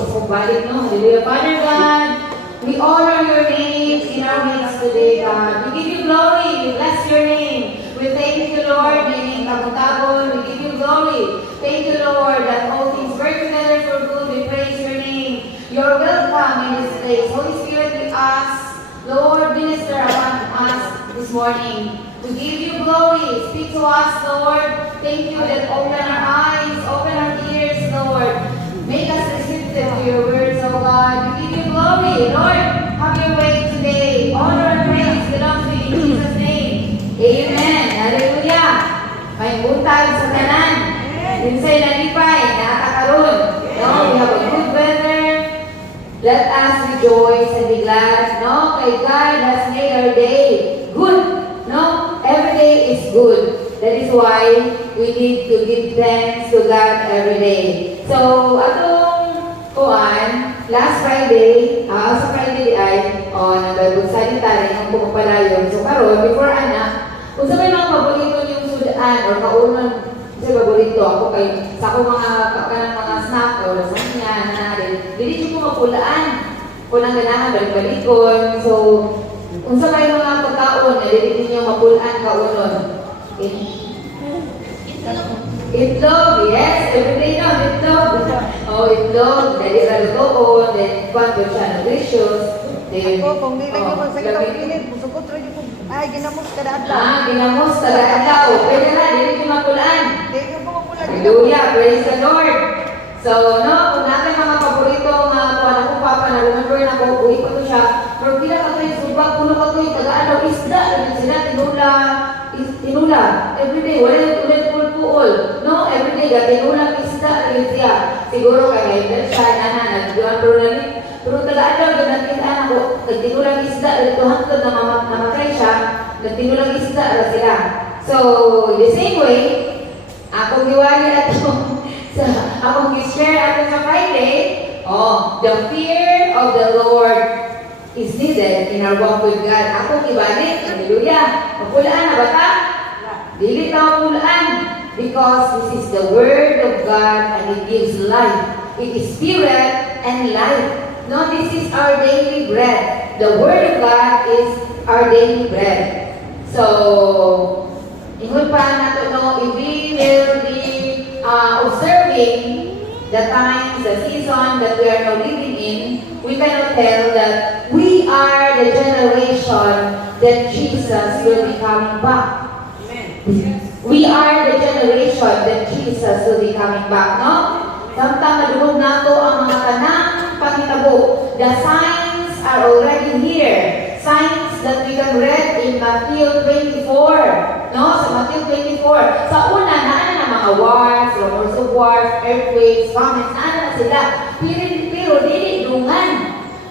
balik, no? Hallelujah. Father God, we honor your name in our midst today, God. We give you glory. We bless your name. We thank you, Lord. Meaning kabutagol. We give you glory. Thank you, Lord, that all things work together for good. We praise your name. You're welcome in this place. Holy Spirit, we ask, Lord, minister upon us this morning. We give you glory. Speak to us, Lord. Thank you that open our eyes, open our ears, Lord. Make us receptive to your words, oh God. We give you glory, Lord. Have your way today. Honor and praise belongs to you in Jesus' name. Amen. Hallelujah. May buntag sa tanan. Dinsay nalipay, nakakaroon. No, we have a good weather. Let us rejoice and be glad. No, kay God has made our day good. No, every day is good. That is why we need to give thanks to God every day. So, atong kuan, last Friday, sa Friday ay, nagagsalita rin ang pumapalayon. So, karon before kung sa may mga paborito yung sudaan or kaunan, kasi paborito ako kay, sa ako mga snack or lasagna, dili ko mapulaan. Kung ang ganahan, balik-balikon. So, kung sa may mga pagkaon, dili ninyo mapulaan kaunon. Itlog, yes. Everyday na, itlog. Itlog. Dali ralutoon. Then, kwanto siya nutritious. Ako, kung di lang yung sakit ang pilit, musukot rin yung ginamos kada adlaw. Ginamos kada adlaw. Pwede na, dili ko mapulaan. Dili ko mapulaan. Hallelujah, praise the Lord. So, no, kung natin mga paborito, mga kuwan ako papa, na-remember na ko, uwi pa to siya. Pero pila ka to yung subak, puno ka to yung taga-alaw, isda, sila, tinula. Everyday, wala ulit puol. No, everyday, tinula, isda, siya. Siguro kaya, siya, nagduan, pero taga-alaw, nakita ako, nagtinulang isda, ito hangtod na namatay siya, nagtinulang isda, sila. So, the same way, akong giwali akong i-share ato sa Friday, the fear of the Lord is needed in our walk with God. Akong ibalik, hallelujah. Mapulaan na ba ta? Dili na mapulaan. Because this is the Word of God and it gives life. It is spirit and life. No, this is our daily bread. The Word of God is our daily bread. So, ingon pa nato no, if we will be observing the times, the season that we are now living in, we cannot tell that we are the generation that Jesus will be coming back. Amen. We are the generation that Jesus will be coming back, no? Samtang madugog nato ang mga tanang pangitabo. The signs are already here. Signs that we can read in Matthew 24. No? Sa Matthew 24. Sa una, naana na mga wars, rumors of wars, earthquakes, famines, naana na sila. Pero dili dungan.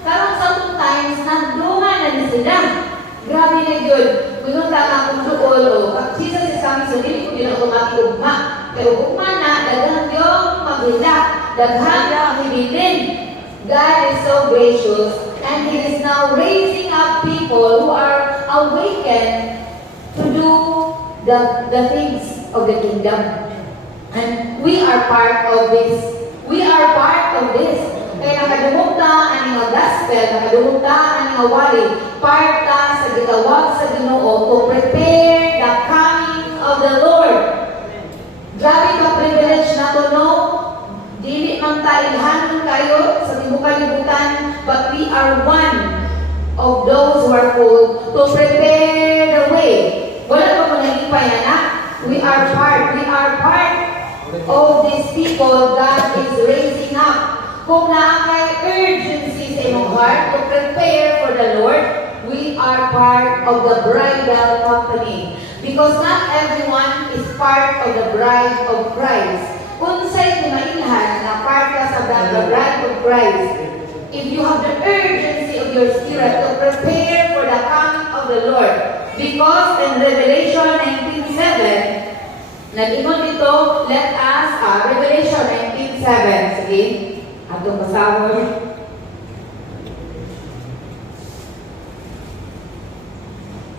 Karong sa two times, nagdungan na ni sila. Grabe na yun. Kung lang akong doon, Jesus is coming, so dili ko nila kumakilugma. Pero ugma na, daghan yung maghilak. Daghan yung hibilin. God is so gracious, and He is now raising up people who are awakened to do the things of the kingdom. And we are part of this. We are part of this. Kaya nakadumugta ang mga gospel, nakadumugta ang mga wali, part ta sa gitawag sa Ginoo to prepare the coming of the Lord. Grabe ka privilege na to, no? Dili man tayo ilhanon kayo sa tibukan libutan, but we are one of those who are called to prepare the way. Wala pa po nalipay, anak? We are part of these people God is raising up. Kung naakay urgency sa imong heart to prepare for the Lord, we are part of the bridal company. Because not everyone is part of the bride of Christ. Unsay timailhan na part ka sa the bride of Christ, if you have the urgency of your spirit to prepare for the coming of the Lord. Because in Revelation 19:7, nag-ingon dito, let us, Revelation 19:7, sige, atong pasawon.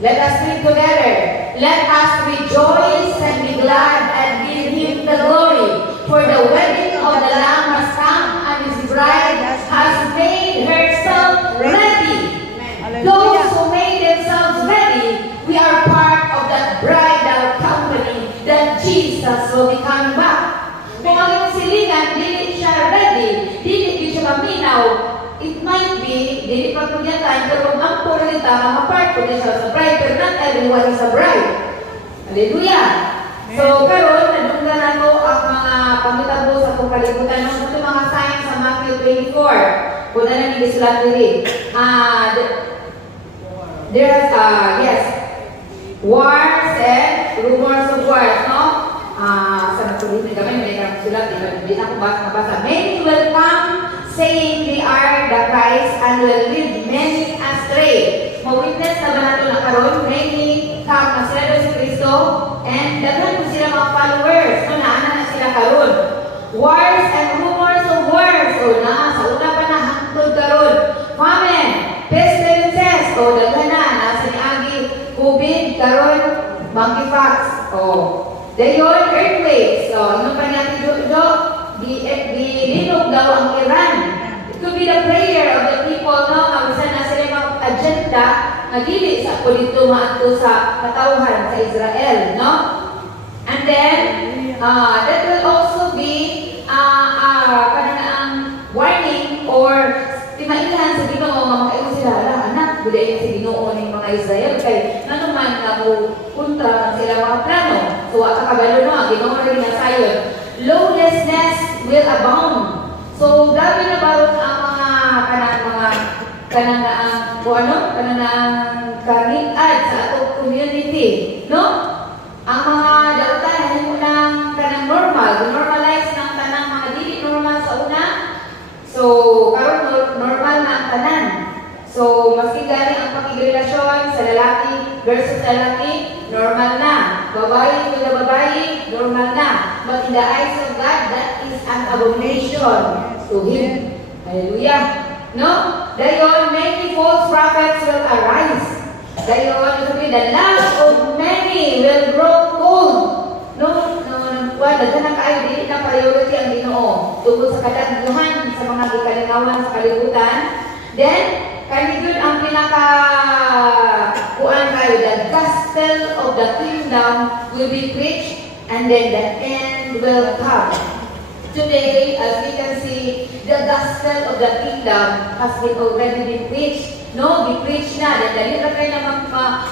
Let us read together. Let us rejoice and be glad and give Him the glory. For the wedding of the Lamb has come, and His bride now, it might be, dili pa po niya time, pero ang po rin mga part po niya siya sa bride, pero not everyone is a bride. Hallelujah! So, karon nadunggan na to ang mga pangitabo sa kong kalibutan. Ang ito mga signs sa Matthew 24. Kung na nang isulat diri. There's, yes, wars and rumors of wars, no? Sa natuloy kami, may sulat, hindi na ko basa. Many will come saying they are the Christ and will lead many astray. Ma-witness na ba nato na karon? Many come na sila doon si Kristo and daghan po sila mga followers. No, naana na sila karon. Wars and rumors of wars. O na, sa una pa na hangtod karon. Famine, pestilences. O daghan na, nasa ni Agi, COVID, karon, monkeypox. O, dayon, earthquakes. O, ano pa natin do? Linog daw ang Iran. It could be the prayer of the people, no? Kamisa na sila mga agenda na dili sa polito maato sa katawhan sa Israel, no? And then, that will also be ang warning or timailan sa Ginoo nga makaingon sila, anak, budayon sa Ginoo ng mga Israel kay nanuman na mo kontra sila mga plano. So, kakabalo no, ang Ginoo rin na sayon. Lawlessness will abound. So, grabe na baron ang mga kanang-kanang sa atong community, no? Ang mga dautan mo ng kanang normal, normalize ng tanang mga dili normal sa una. So, karon normal na ang tanan. So, maski gani ang pakigrelasyon sa lalaki versus lalaki, normal na. Babae sa babae, normal na. But in the eyes of God, that is an abomination to Him. Hallelujah. No? Dayon, many false prophets will arise. Dayon, the love of many will grow cold. No? Daghan na kayo, dili na priority ang Ginoo. Tungkol sa kadaghan sa mga gikalingawan sa kalibutan. Then, kanigod ang kuan kayo, the gospel of the kingdom will be preached and then the end will come. Today, as we can see, the gospel of the kingdom has been already been preached. No, be preached na. Dahil na kayo na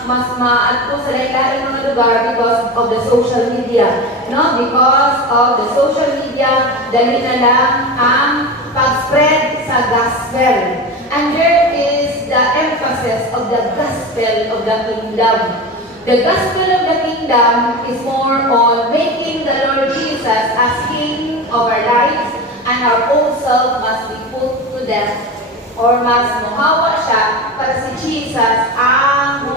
mas maatpo sa lain-lain mga lugar because of the social media. No, because of the social media, dahil na lang ang pag-spread sa gospel. And there is the emphasis of the gospel of the kingdom. The gospel of the kingdom is more on making the Lord Jesus as King of our lives, and our own self must be put to death. Or mas muhawa siya para si Jesus ang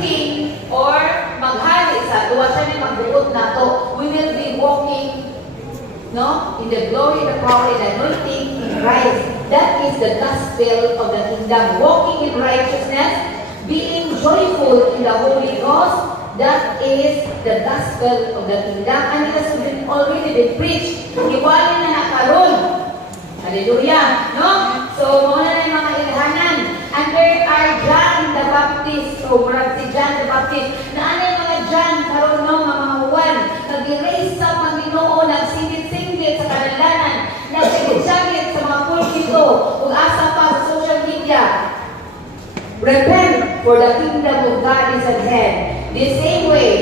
King or maghali sa duwa siya ni magbuot na to. We will be walking in the glory, the power, and anointing in Christ. That is the gospel of the kingdom. Walking in righteousness, being joyful in the Holy Ghost, that is the gospel of the kingdom. And it has been already been preached. Iwali na nakaroon. Hallelujah. No? So, muna na yung mga ilhanan. And there are John the Baptist. So, murag si John the Baptist. Na ano yung mga John, karoon no, mga Juan. Nag-erase up ang Ginoo, nagsingit-singit sa kanalanan. Nagsingit-singit sa mga pulpito. Kung asa pa sa social media. Repent, for the kingdom of God is at hand. The same way,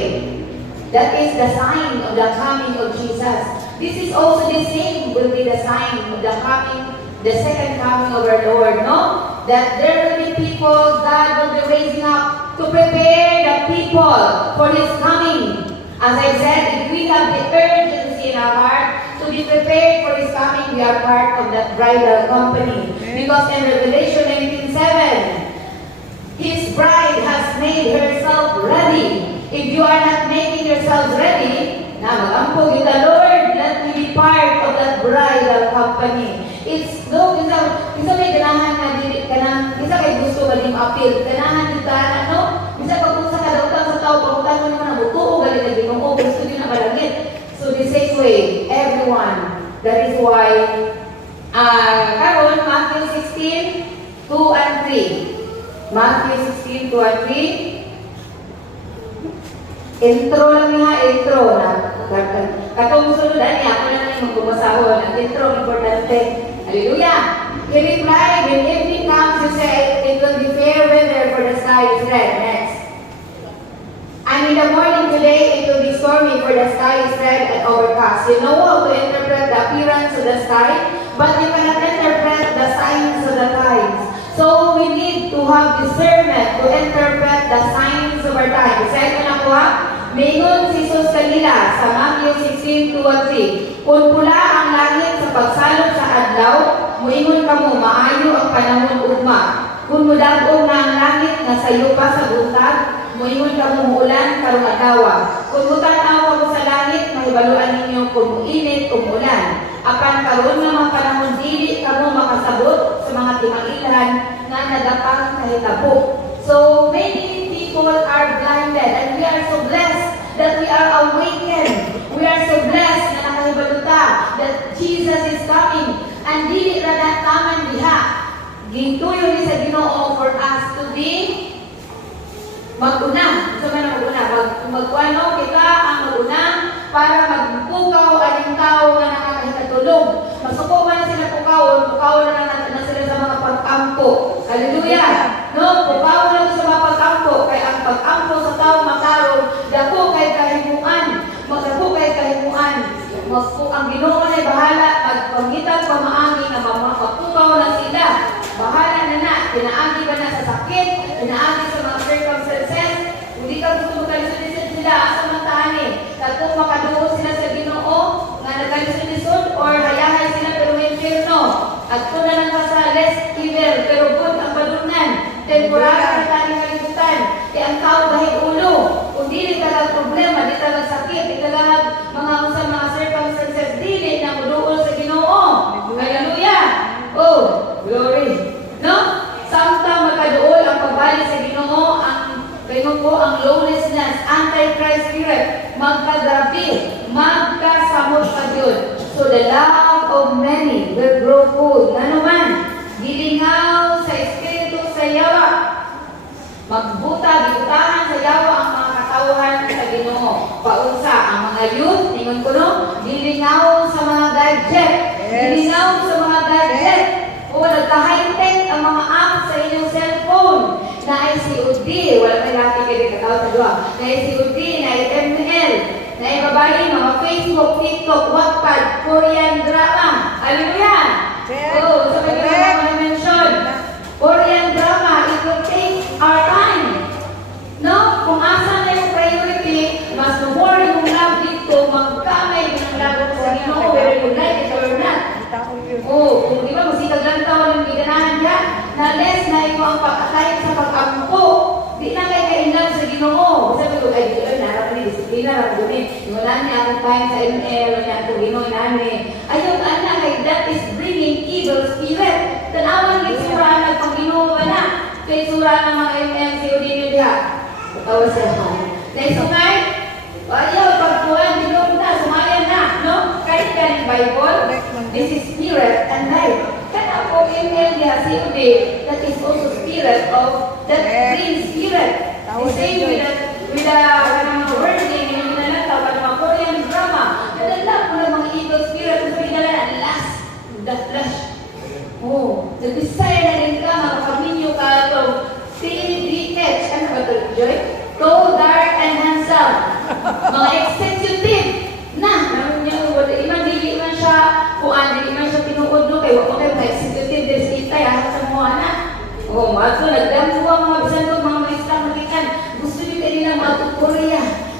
that is the sign of the coming of Jesus. This is also the same, will be the sign of the coming, the second coming of our Lord, no? That there will be people God will be raising up to prepare the people for His coming. As I said, if we have the urgency in our heart to be prepared for His coming, we are part of that bridal company. Because in Revelation 19:7, His bride has made herself ready. If you are not making yourselves ready, na magampog yung Lord, let me be part of that bridal company. It's no, isa may ganahan na dili kanang isa kay gusto ka ning appeal. Ganahan kita na no, isa pag unsa ka daw sa tao pag mo naman ang buto gali na Ginoo gusto din na balangit. So the same way, everyone. That is why karon Matthew 16:2 and 3. Matthew 16:2 and 3. Intro lang nga, intro na. Katong sunudan niya, ako na lang yung magbabasahon. Ang intro, importante. Hallelujah! He replied, when evening comes, you say, it will be fair weather for the sky is red. Next. And in the morning today, it will be stormy for the sky is red and overcast. You know how to interpret the appearance of the sky, but you cannot interpret the signs of the times. So we need to have discernment to interpret the signs of our time. Isa ito na po ha. Mingon si Jesus kanila sa Matthew 16:2-3. Kung pula ang langit sa pagsalot sa adlaw, muingon kamo maayo ang panahon ugma. Kung mudag-og na ang langit nga sayo pa sa buntag, muingon kamo muulan karong adlaw. Kung mutan-aw kamo sa langit, mahibaluan ninyo kung muinit o muulan. Apan karon nga mga panahon dili kamo makasabot sa mga timangilan nga nadapang kahitabo. So many people are blinded and we are so blessed that we are awakened. We are so blessed na nakahibaluta that Jesus is coming and dili ra na taman diha. Gintuyo ni sa Ginoo for us to be mag-una. So man mag-una, magkuano kita ang mag-una para magpukaw aning tao nga nakakahikatulog. Masuko man sila pukaw na sila sa mga pagkampo. Hallelujah! No, pukaw lang sa mga pagkampo, kay ang pagkampo sa tao makarong, dako kay kahimuan. Magdako kay kahimuan. Ang Ginoo ay bahala, magpangitag pamaagi na mapukaw na sila. Bahala na, pinaagi ba na sa sakit, pinaagi sa mga circumstances, hindi ka gusto magkalisod-lisod sila, asa matani. Kung makaduo sila sa Ginoo, nga nagkalisod-lisod, or hayahay sila pero may infierno. At kung na lang ka sa less evil, pero good ang balunan, temporary na tayong kalibutan. Kaya ang tao dahil ulo, kung dili ka lang problema, di ka lang sakit, di ka lang mga circumstances, dili na muduol sa Ginoo. Hallelujah! Oh, glory! No? Samtang makaduol ang pagbalik sa Ginoo, Tingnan po ang lawlessness, anti-Christ spirit, magkagrabe, magkasamot pa yun. So the love of many will grow cold. Ano man, gilingaw sa espiritu sa yawa, bibutahan sa yawa ang mga katauhan sa Ginoo. Paunsa, ang mga youth, tingnan ko no, gilingaw sa mga gadget, gilingaw sa mga gadget, o nagka-high-tech ang mga apps sa inyong cellphone. Na ICOD, wala may laki kayo katawag sa dua. Na ICOD, na ML, na babae, mga Facebook, TikTok, Wattpad, Korean drama. Hallelujah! So, sabi ko na mention, Korean drama, it will take our time. No? Kung asa na yung priority, mas more yung love dito, magkamay ng love sa Ginoo, whether you like it or not. Oh, kung di ba, masikag lang tao ng biganahan niya, na less na ito ang pagkakayat sa pag-ampo. Di na kayo kailan sa Ginoo. Sabi ko, ay, dito na, harap ni disiplina, harap ni. Wala niya akong time sa ML, wala niya akong Ginoo, inani. Ayun, anak, kay that is bringing evil spirit. Tanawan yung sura na pang Ginoo ba na? Kaya sura ng mga ML, COD niya diha. Tawa siya. Naisungay? Ayaw, pagkuhan, Ginoo na, sumayan na, no? Kahit ka ng Bible, this is spirit and life. Kaya po ML niya, COD, that is also spirit of that green spirit. The same with the wording, yung pinalataw, para mga Korean drama, nadala po ng mga evil spirit, kung sabi nila, last, the flesh. Oh, the desire na rin ka, makapaminyo ka ito, TDH, ano ba ito, Joy? Tall, dark, and handsome. Mga executive na, naman niya, dili man siya, dili man siya tinuod no, kaya wala mga executive, there's itay, ahal sa mga anak. Oh, mato, nagdamo ang mga bisan ko, mga Islam nakikan, gusto nyo kayo nila matutuloy.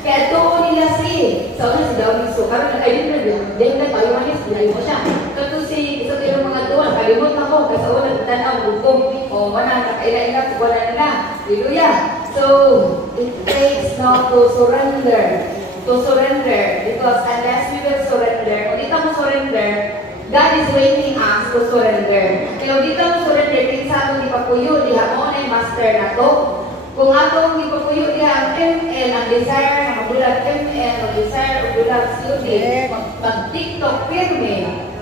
Kaya doon nila sa una si Dawin So, karang ayun na yun, dahil na tayo manis, dahil mo siya. Kato sa kayo mga doon, kalimot na ko, kasi una, tanaw, hukom, o mana, nakaila-ila, wala na na. Hallelujah. So, it takes now to surrender, because unless we will surrender, kung di mo surrender, God is waiting us to surrender. Kaya kung di mo surrender, kinsa atong ipapuyo, diha mo na yung master na to. Kung atong ipapuyo diha ang ML, ang desire na magulat ML, ang desire o gulat COD, mag-TikTok firme,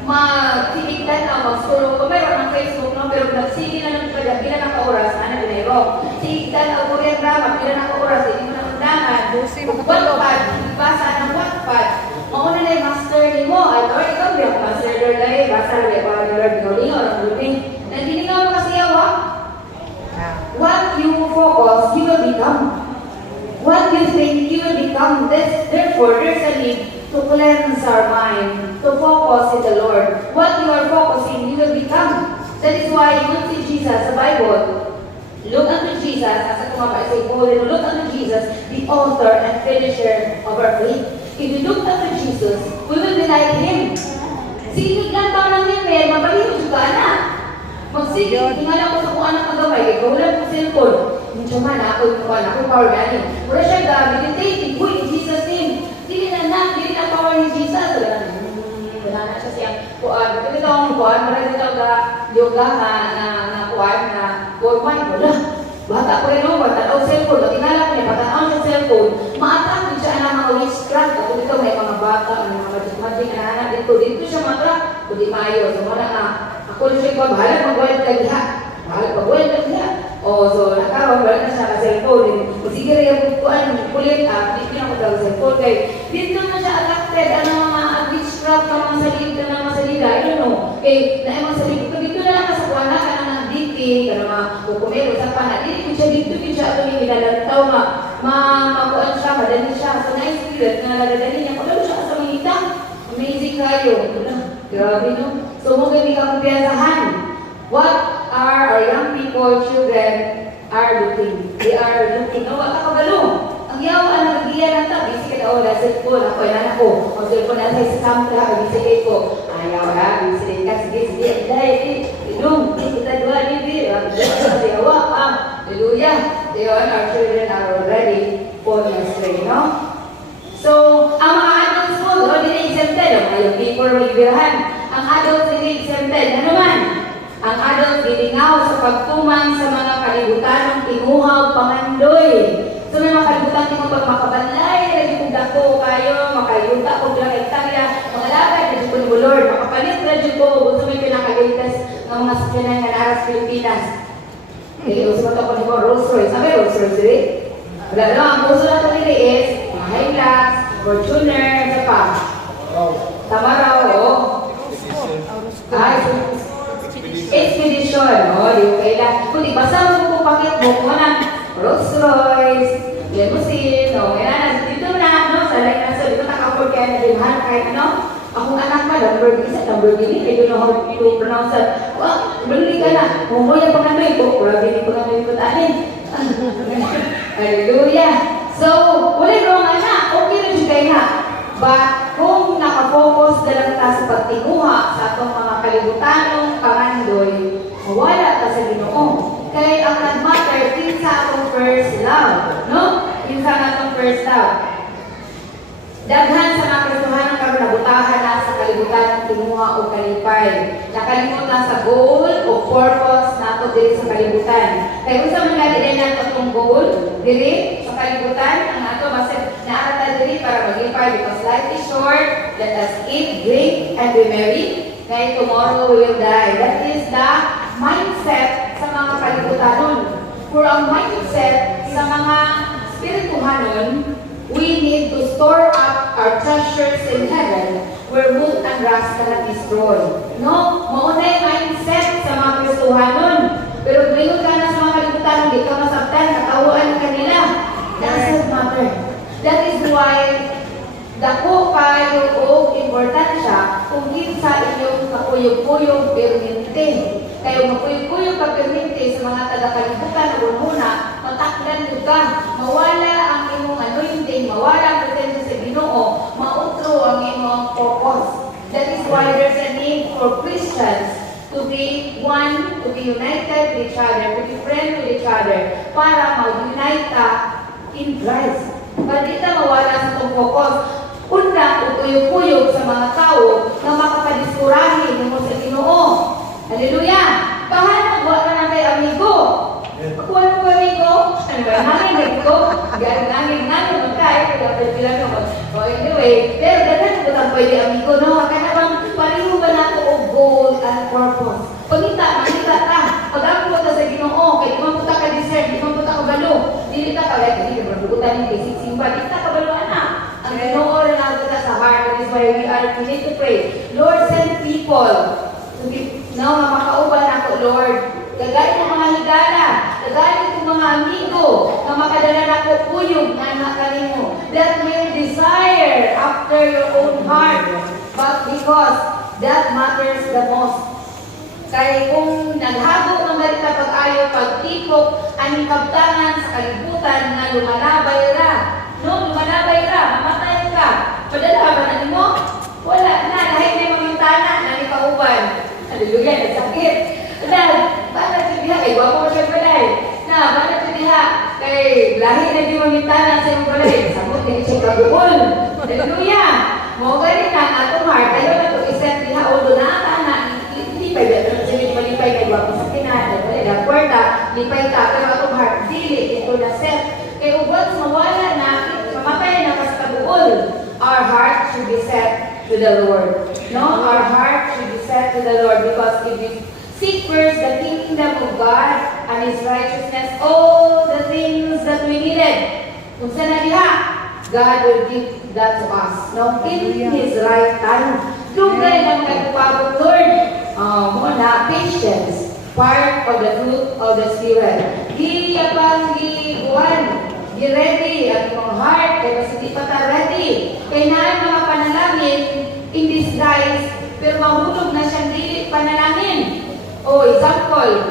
magsitigdan na, mag-scroll ko, meron ng Facebook, no? Pero nagsige na ng pala, bilang naka-oras, ano dinero? Sigdan na Korean drama, bilang naka-oras, hindi mo na undangan. Wattpad, basa ng Wattpad. Mauna na yung master ni mo, ay tawag ikaw, yung master doon dahil, basa rin, parang yung learning, o lang therefore, there's a need to cleanse our mind, to focus in the Lord. What you are focusing, you will become. That is why you look to Jesus, the Bible. Look unto Jesus, as a kumabay sa Paul, look unto Jesus, the author and finisher of our faith. If we look unto Jesus, we will deny Him. Sige, lang taon ng email, mabaliw juga anak. Magsige, tingala ko sa kung anak ang gamay, ikaw lang sa cellphone. Medyo man ako, power ganin. Wala siya meditate, in Jesus' name. Dili na power ni Jesus. Wala na siya siyang kuwan. Ito ang kuwan, marami ito ang yoga na kuwan na formal. Wala. Bata ko rin naman, tanaw cellphone. Tingala ko niya, patanaw siya cellphone. Ma-attract din siya ng mga witchcraft. Ako dito may mga bata, may mga magic na anak dito. Dito siya ma-attract. Kundi mayo. So wala na. Ako rin siya ikaw, bahala mag-wild ka diha. Bahala mag-wild ka diha. O, so nakaroon, wala na siya ka cellphone. Kung sige rin yung kuwan, kulit, hindi na ko daw cellphone. Kaya dito na siya attracted. Ano mga witchcraft na mga salida, I don't know. Kaya na mga salida. Kung dito na lang ka sa kuwan na, ka na diti, ka na mga kukumero sa pana. Dito siya, ito yung minalantaw, makuan siya, madali siya. So, nice spirit na naladali niya. Kung ano siya sa mga amazing kayo. Grabe, no? So, mo gabi ka kumpiyansahan. What are our young people, children, are looking? They are looking. No, wala ka kabalo. Ang yawa, nag-iyan na ito. Bisik ka na, cellphone. Ako, ilan ako. O, cellphone na tayo sa sample. Bisik ko. Ayaw, bisik ka. Sige. Dahil, ilong. Kita dua ni yawa. Hallelujah. Our children are already falling astray, no? So, ang mga adults po, hindi exempted. Ang people magbirahan. Ang adults hindi exempted. Ano man? Ang adults gilingaw sa pagtuman sa mga kalibutan ng tinguhaw pangandoy. So may mga kalibutan tinguhaw pag makabanlay, lagi kong dako kayo, makayuta ko bilang hektarya, mga lakad, lagi ko ni Lord, makapalit lagi ko, gusto may pinakagalitas ng mga sakyanan nga naras Pilipinas. Kaya gusto mo ito ko ni Rolls Royce. Sabi Rolls Royce, di? Wala lang, ang gusto lang ito nila is, mga Hilux, Fortuner, sa pa. Tamaraw, o. Expedition, di ko kailan. Kung ibasa mo kung pakit mo na Rolls Royce, limousine, kailan dito na, sa line na so, dito naka-afford kaya na limahan kahit akong anak ka, Lamborghini, I don't know how to pronounce it. Balik ka na, yung panganoy ko, grabe yung panganoy ko tanin. Hallelujah. So, wala wrong anak, okay na siya kayo na. But, kung nakafocus na lang ta sa pagtinguha sa atong mga kalibutanong pangandoy, mawala ta sa Ginoo. Kaya ang nag-matter, kinsa atong first love. No? Kinsa atong first love. Daghan sa mga Kristohan ng nabutahan na sa kalibutan ng tinguha o kalipay. Nakalimot na sa goal o purpose na ito diri sa kalibutan. Kaya kung sa mga din na itong goal, diri sa kalibutan, ang ato basta naarata diri para maglipay because life is short, let us eat, drink, and be merry. Kaya tomorrow we will die. That is the mindset sa mga kalibutanon. For ang mindset sa mga spirituhanon, we need to store up our treasures in heaven where moth and rust cannot destroy. No? Mauna yung mindset sa mga Kristohanon. Pero ngayon ka na sa mga kalibutan, hindi ka masaktan, katawaan ka nila. Doesn't matter. That is why dako kayo o importansya kung kinsa inyong kakuyog-kuyog perminti. Kayo makuyog-kuyog ka perminti sa mga taga-kalibutan na muna, mataklan nyo ka, mawala ang imong anointing, mawala ang presensya sa Ginoo, mautro ang imong purpose. That is why there's a need for Christians to be one, to be united with each other, to be friends with each other, para mag-unite in Christ. Pwede na mawala sa itong focus. Una, ukuyog-kuyog sa mga tao na makapadiskurahin mo sa Ginoo. Hallelujah! Paano buwan na kay amigo? Pagkuhan mo amigo? Ano ba? Nangin amigo? Nangin magkaya. Kaya naman. Anyway, pero dagan ko lang pwede amigo, no? Kaya naman, pariho ba na ako o goal and purpose? Manita ta. Pag-ako ta sa Ginoo, kaya di man puta ka deserve, di man puta ka balo. Dili ta ka, like, hindi ka mabukutan yung basic simba. Di ta ka balo, anak. Ang Ginoo rin natin sa heart. That is why we need to pray. Lord, send people to be, makauban ako, Lord. Gagalit ng mga higala, gagalit ng mga amigo, na makadala na ko kuyog na anak kanimo. That may desire desire after your own heart, but because that matters the most. Kaya kung naghago ng balita pag-ayo, pagtipok, aning kabtangan sa kalibutan nga lumalabay ra. No, lumalabay ra, mamatay ka. Padala ba na mo? Wala na, dahil may mamintana, nanikauban. Hallelujah, nagsakit. Para sa diha, kay wapo mo siya balay. Para sa diha, kay lahi na di mamintana sa iyong balay. Sabot, hindi siya kaguol. Hallelujah. Mo ganit na ang atong heart, tayo na ito isang diha, o doon na, hindi pa yun. Malipay kay wapo sa kinaan, na puerta, lipay ka, pero atong heart, dili, ito na set. Kaya ubod, mawala na, mamatay na kas kaguol. Our heart should be set to the Lord. No, our heart should be set to the Lord, because if we seek first the kingdom of God and His righteousness, all the things that we needed, kung sa naliha, God will give that to us. No, in His right time. Dugay lang nagpapabot, Lord. Muna, patience, part of the fruit of the Spirit. Di yapang di ready ang iyong heart, kaya mas hindi pa ta ready. Kailangan mga panalangin in disguise, pero mahulog na siyang dili panalangin. Example,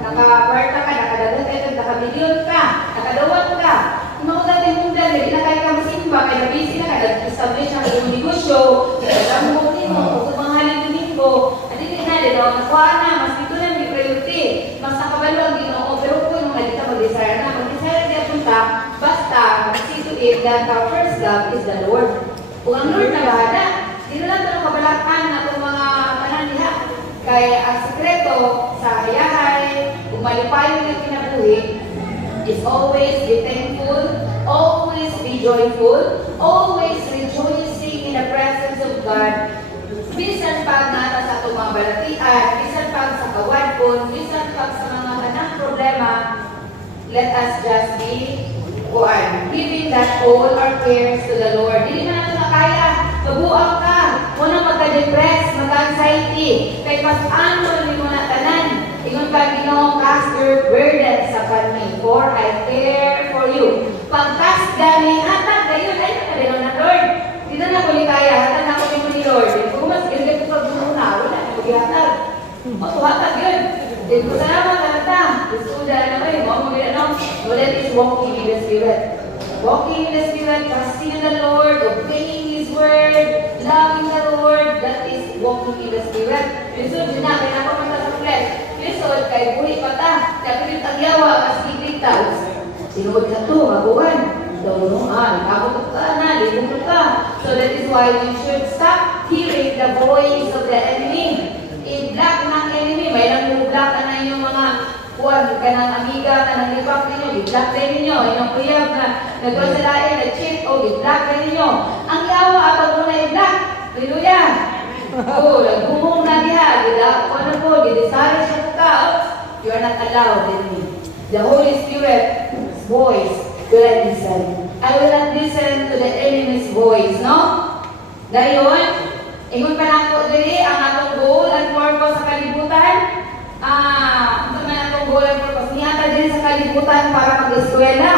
naka-kwarta ka, nakadagat ka, naka-milyon ka, nakadawat ka. Mga dati-mundan, hindi na kayo kamasimba, kaya nabisi na ka, nag-establish na kayong negosyo, nagkagamot mo, kung mahalin ko, at hindi na, nakuha na, mas dito na may priority, mas nakabalo ang ginoo, pero kung mga dito mag-desire na, mag-desire na punta, basta, see to it that our first love is the Lord. Kung ang Lord na bahala, hindi na lang ito kabalakan na itong mga mananiha. Kaya ang sekreto sa hayahay, kung malipayon ng kinabuhi, is always be thankful, always be joyful, always rejoicing in the presence of God. Bisan pag nata sa itong mga balatian, bisan pag sa kawadpon, bisan pag sa mga anang problema, let us just be giving that all our cares to the Lord. Hindi na natin kaya, mabuang ka, muna magka-depress, magka-anxiety, kay mas ano ni mo na tanan. Ingon ka, Ginoo, cast your burdens upon me, for I care for you. Pag-cast gani, hatag kayo, ay nakalimutan na Lord. Di na ako ni kaya, hatag na ako ni Lord. Kung mas ilagay ko pag-muna, wala na ako hatag. Hatag yun. Then kung salamat kanta, gusto na kayo, mo ano, so that is walking in the Spirit. Walking in the Spirit, trusting in the Lord, obeying His word, loving the Lord, that is walking in the Spirit. Lisod din na, kaya napapunta sa flesh. Lisod, kay buhi pa ta, kaya pilit ang yawa, as higit ta. Sinuod ka to, mabuhan. Nakabot ka na, limot ka. So that is why we should stop hearing the voice of the enemy. I-block ng enemy, may lang block na inyong mga kuwan, kanang amiga, kanang lipak ninyo, i-block din ninyo. Inyong kuyab na nagwasalain, nag-cheat, i-block din ninyo. Ang yawa, abang mo na i-block. Hallelujah! Naghumong na diha, ano po, gidesire siya po ka. You are not allowed in me. The Holy Spirit's voice will I listen. I will not listen to the enemy's voice, no? Dayon, ingon pa na ako dili ang atong goal and purpose sa kalibutan. Ito man atong goal and purpose. Niyata din sa kalibutan para mag-eskwela.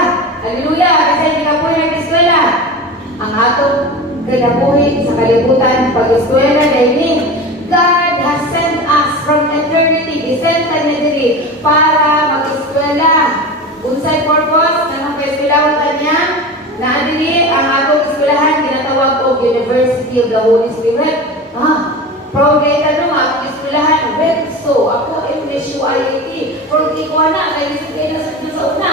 Hallelujah! Kasi hindi ka po nag-eskwela. Ang atong kinabuhi sa kalibutan pag-eskwela dahil God has sent us from eternity. Isenta niya dili para mag-eskwela. Unsay purpose na nang eskwelahan kanya? Na dili ang atong eskwelahan ginatawag og University of the Holy Spirit. Proud kayo tanong, atong eskwelahan, so ako English UIAT. Pero di ko na, kaya isip kayo na sa una.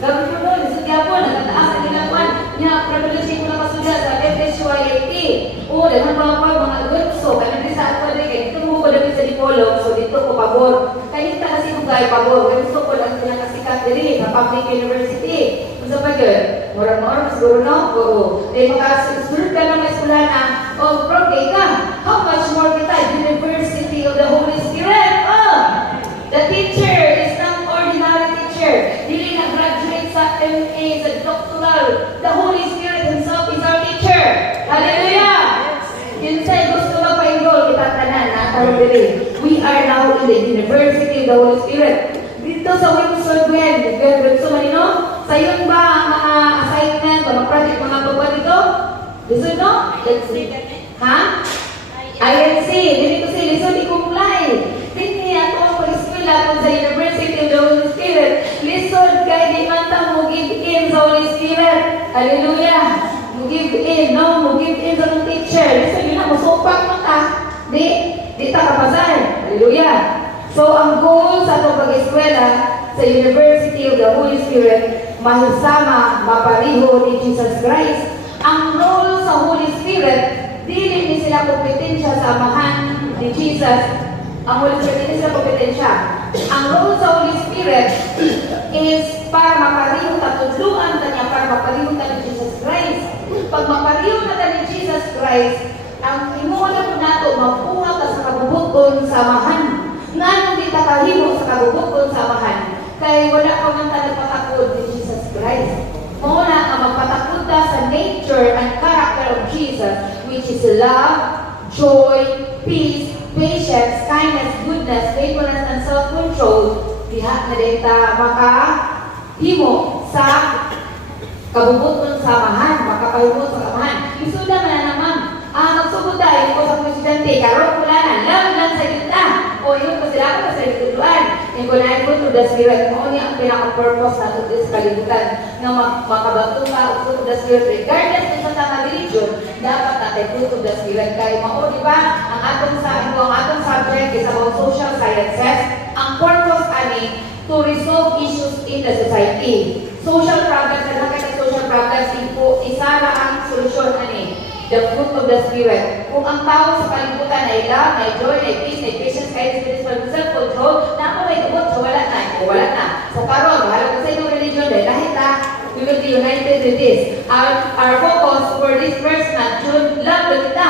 Gabi ko doon, isip kaya po, nagtataas ang ginagawan. Niya, privilege ko na kasuda sa English UIAT. Dahan mga so, kaya din sa ako din, dito mo ko lang sa Dipolog, so dito ko pabor. Kaya dito kasi ko kayo pabor, gusto ko lang pinakasikat din sa public university. Sa pag-yun, murang-murang, siguro no? Oo. Dahil makasunod ka ng eskwela na, okay ka. How much more kita? University of the Holy Spirit. The teacher is not ordinary teacher. Dili na-graduate sa MA, sa doctoral. The Holy Spirit Himself is our teacher. Hallelujah! Yun sa'yo gusto magpa-enroll, kita tanan, we are now in the University of the Holy Spirit. Dito sa Windsor Gwen, Windsor Manino, sa yun ba ang mga assignment, mga project, mga pagpapag ito? Lisod, no? Ha? INC, dili ko si lisod, i-comply. Dili ako ang pag-eskwela kung sa University of the Holy Spirit. Lisod kay di man ta mo give in sa Holy Spirit. Hallelujah. Mo give in, no? Mo give in sa ng teacher. Lisod yun na, musupak mo ta. Di ta kapasay. Hallelujah. So, ang goal sa itong pag-eskwela sa University of the Holy Spirit, mahisama, mapariho ni Jesus Christ. Ang role sa Holy Spirit, dili ni sila kompetensya sa amahan ni Jesus. Ang Holy Spirit, dili sila kompetensya. Ang role sa Holy Spirit is para mapariho ta, tudluan ta niya, para mapariho ta ni Jesus Christ. Pag mapariho na ta ni Jesus Christ, ang imuha po nato, mapunga ta sa kabubuton sa amahan. Nga nung di ta kahimo sa kabubuton sa amahan, kaya wala pa man ta nagpatakod ni Jesus Christ. Muna ang magpatakod ta sa nature and character of Jesus, which is love, joy, peace, patience, kindness, goodness, faithfulness, and self-control. Diha na din ta makahimo sa kabubuton sa amahan, makapahimo sa amahan. Isuda man na naman, magsugod tayo ko sa mga estudyante, karoon ko lang, love lang sa kita. O yun ko sila ako sa lituluan. Ikunahin ko through the Spirit. Mo niya ang pinaka-purpose na ito sa kalibutan na makabatong ka through the Spirit. Regardless kung sa tama religion, dapat natin through the Spirit. Kaya mao, di ba? Ang atong subject is about social sciences. Ang purpose ani to resolve issues in the society. Social problems, nakakita social problems, isa na ang solusyon ani. The fruit of the Spirit. Kung ang tao sa kalibutan ay love, may joy, may peace, may patience, kindness, goodness, self-control, na ako may tubot, so wala na. O wala na. So karon, bahala ko sa inyong religion, dahil kahit we will be united with this. Our focus for this first month, June, love na kita.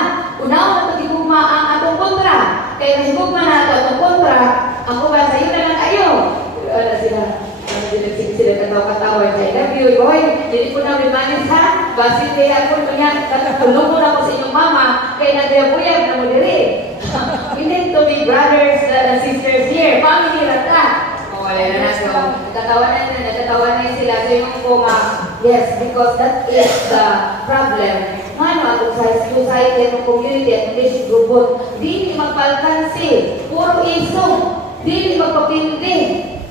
Unaw na higugma ang atong kontra. Kaya higugma na ito atong kontra, ang kuba sa iyo na lang kayo. Wala sila. Sila katawa-katawa. I love you, boy. Hindi ko na remind ha. Basit kaya ako niya, tulong ko na ako sa inyong mama, kaya nagayabuyag na mo diri. We need to be brothers and sisters here. Family lang ta. O, wala na na. So, nagkatawa na sila. So, yung ko yes, because that is the problem. Ano, atong sa society, atong community, atong basic group, di magpalkansi. Puro iso. Di magpapindi.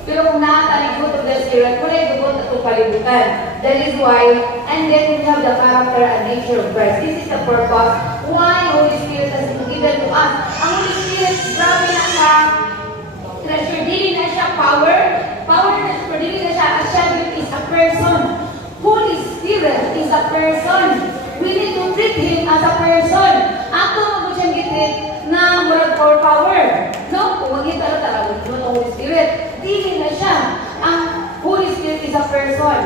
Pero kung nakatanig fruit of the Spirit, wala yung dugot at kalibutan. That is why, and then we have the character and nature of Christ. This is the purpose why Holy Spirit has been given to us. Ang Holy Spirit, grabe na siya. Treasure, dili na siya power. Power na siya, dili na siya. Siya is a person. Holy Spirit is a person. We need to treat Him as a person. Ako mo siyang gitrit na murag for power. No? Kung magkita na talaga, ang Holy Spirit, dili na siya. Ang Holy Spirit is a person.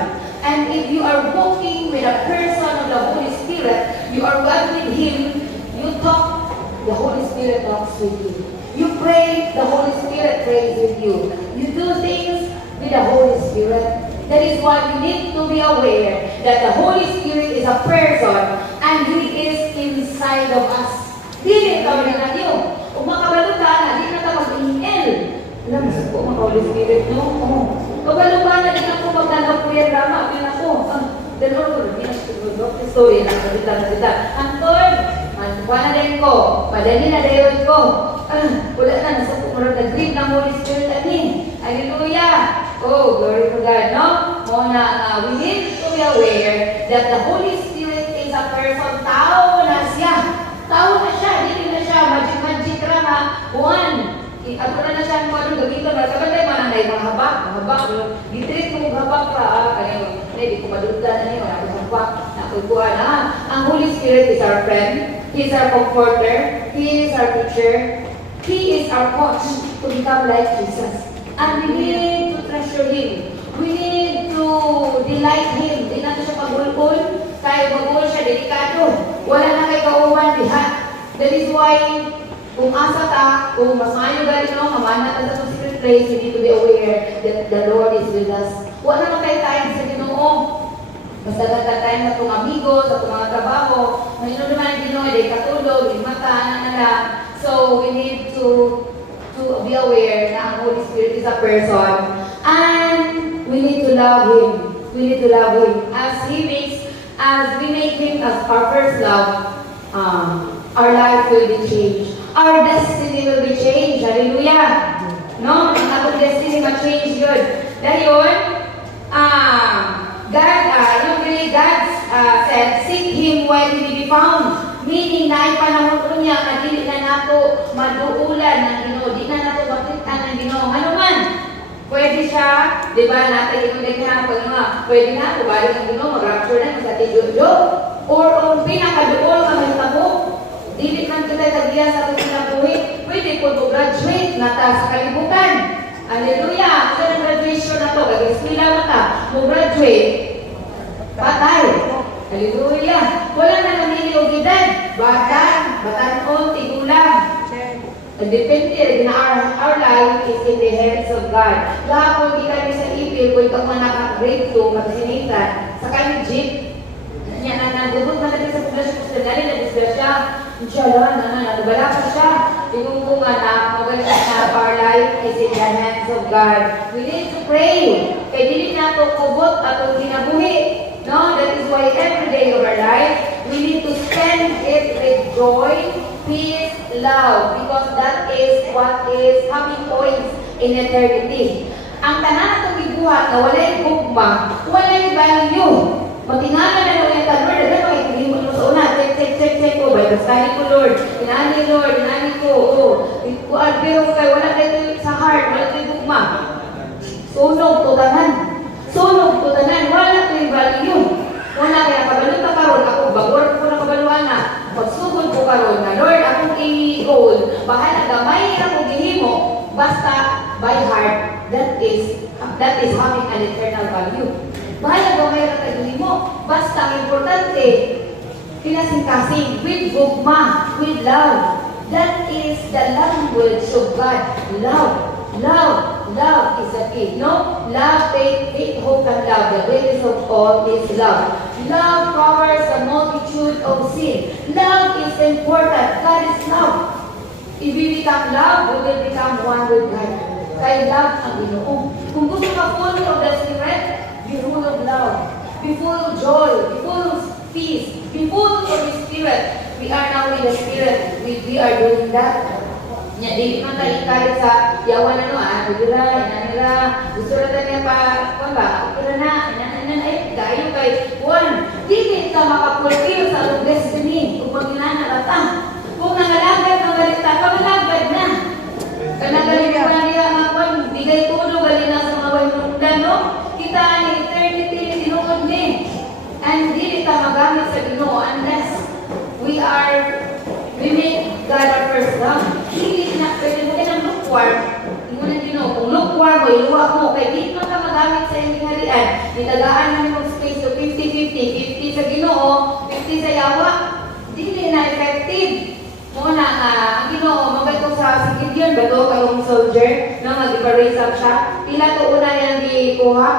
And if you are walking with a person of the Holy Spirit, you are one with Him, you talk, the Holy Spirit talks with you. You pray, the Holy Spirit prays with you. You do things with the Holy Spirit. That is why we need to be aware that the Holy Spirit is a person and He is inside of us. Dili ikaw na natin. Kung makabalo ka na, di na ka mag-ingel. Alam mo sa po, mga Holy Spirit, no? Oo. Kabalo ka na, di na po magtanong po yung drama. Di na po. Dalawang ko, di na po. Story na, nakita. Antod, kuha na rin ko. Padali na dayon ko. Wala na, nasa po, nag-grip ng Holy Spirit natin. Hallelujah! Oh, glory to God, no? Muna, we need to be aware that the Holy Spirit is a person. Tao na siya. Tao na siya. Hindi na siya magic ra na one. Ato na siya kung anong gamiton. Sabagay man ang mahabak. Ditreat mo mahabak pa. Hindi ko madugda na niyo. Mahabak. Nakukuha na. Ang Holy Spirit is our friend. He is our comforter. He is our teacher. He is our coach to become like Jesus. And we need to treasure Him. We need to delight Him. Di natin siya pagulkul. Tayo magul siya, delikado. Wala na kay kauwan, diha. That is why, kung asa ta, kung mas mayo galing no, mamana ta sa secret place, we need to be aware that the Lord is with us. Wala na kay tayo sa Ginoo. Basta ganda tayo sa itong amigo, sa itong mga trabaho. Mayroon naman ang Ginoo, ay katulog, ay mata, na. So, we need to be aware na ang Holy Spirit is a person and we need to love Him. We need to love Him as He makes as we make Him as our first love, our life will be changed. Our destiny will be changed. Hallelujah! No? Ang atong destiny ma-change yun. Dahil yun, yung really God said, seek Him while He may be found. Meaning na ipanahon ko niya, kadili na nato maduulan ng Ginoo, di na nato makita ng Ginoo. Ano man? Pwede siya, di ba, natin ikunighan pag nga, pwede na, kubalik ang Ginoo, mag-rapture na, mag-atidyodyo, or pinakaduol ka may tabo, dili man kita tagdiya sa ating kinabuhi, pwede po mag-graduate na ta sa kalibutan. Hallelujah! Sa graduation na to, gag-eskwila mo ta, mag-graduate, patay. Hallelujah! Wala na namili o edad, batan-on, tigulang. Depende na our life is in the hands of God. Lahat kung di kami sa ipil, kung ikaw man nakaka-grade 2, matasinita, sa legit, yan ang nagubot na natin sa poblasyon ko sa dali na disgrasya. Inshallah, nabala pa siya. Tingong ko nga na, magaling na our life is in the hands of God. We need to pray. Kaya dili na ito kubot at ito kinabuhi. No, that is why every day of our life, we need to spend it with joy, peace, love, because that is what is having points in eternity. Ang tanan natong gibuhat na walay gugma, walay value. Matingala na nung yung Lord, na makikilin mo sa una, check ko, by the study ko, Lord, inani ko, pero kay wala kayo sa heart, wala kayo gugma. Sunog to tanan, wala kayo value. Wala kaya kabalo ka karon, ako bagor ko na kabaluan na. Pagsugod ko karon na, Lord, akong i-goal, bahala gamay ako gihimo, basta by heart, that is having an eternal value. Bahala gamay ka gihimo, basta ang importante, kinasing-kasing, with gugma, with love. That is the language of God. Love is the key. No? Love, faith, hope, and love. The greatest of all is love. Love covers a multitude of sin. Love is important. God is love. If we become love, we will become one with God. Kaya love ang Ginoo. Kung gusto ka full of the Spirit, be full of love. Be full of joy. Be full of peace. Be full of the Spirit. We are now in the Spirit. We are doing that. Nya di man tayo kahit sa yawan nila, gusto na tayo pa, kira na, ay, gayo kay Juan. Dili ka makapulpil sa along destiny, kung magilana rata. Kung nangalagad, kamalagad na. Kanagaling na niya ang Juan, bigay tulo, gali na sa mga wahinundan, no? Kita ni eternity, tinukod ni. And dili ka magamit sa Ginoo unless we make God our first love. Hindi na, pwede mo ka ng lukewarm. Hindi mo na Ginoo. Kung lukewarm mo, iluwa mo, kaya di man ka magamit sa inyong harian. Nitagaan namin mong space to 50-50. 50 sa Ginoo, 50 sa yawa. Hindi na effective. Muna ang Ginoo, magato sa si Gideon, bago kayong soldier, na mag-raise up siya. Pila to una yan di-kuha?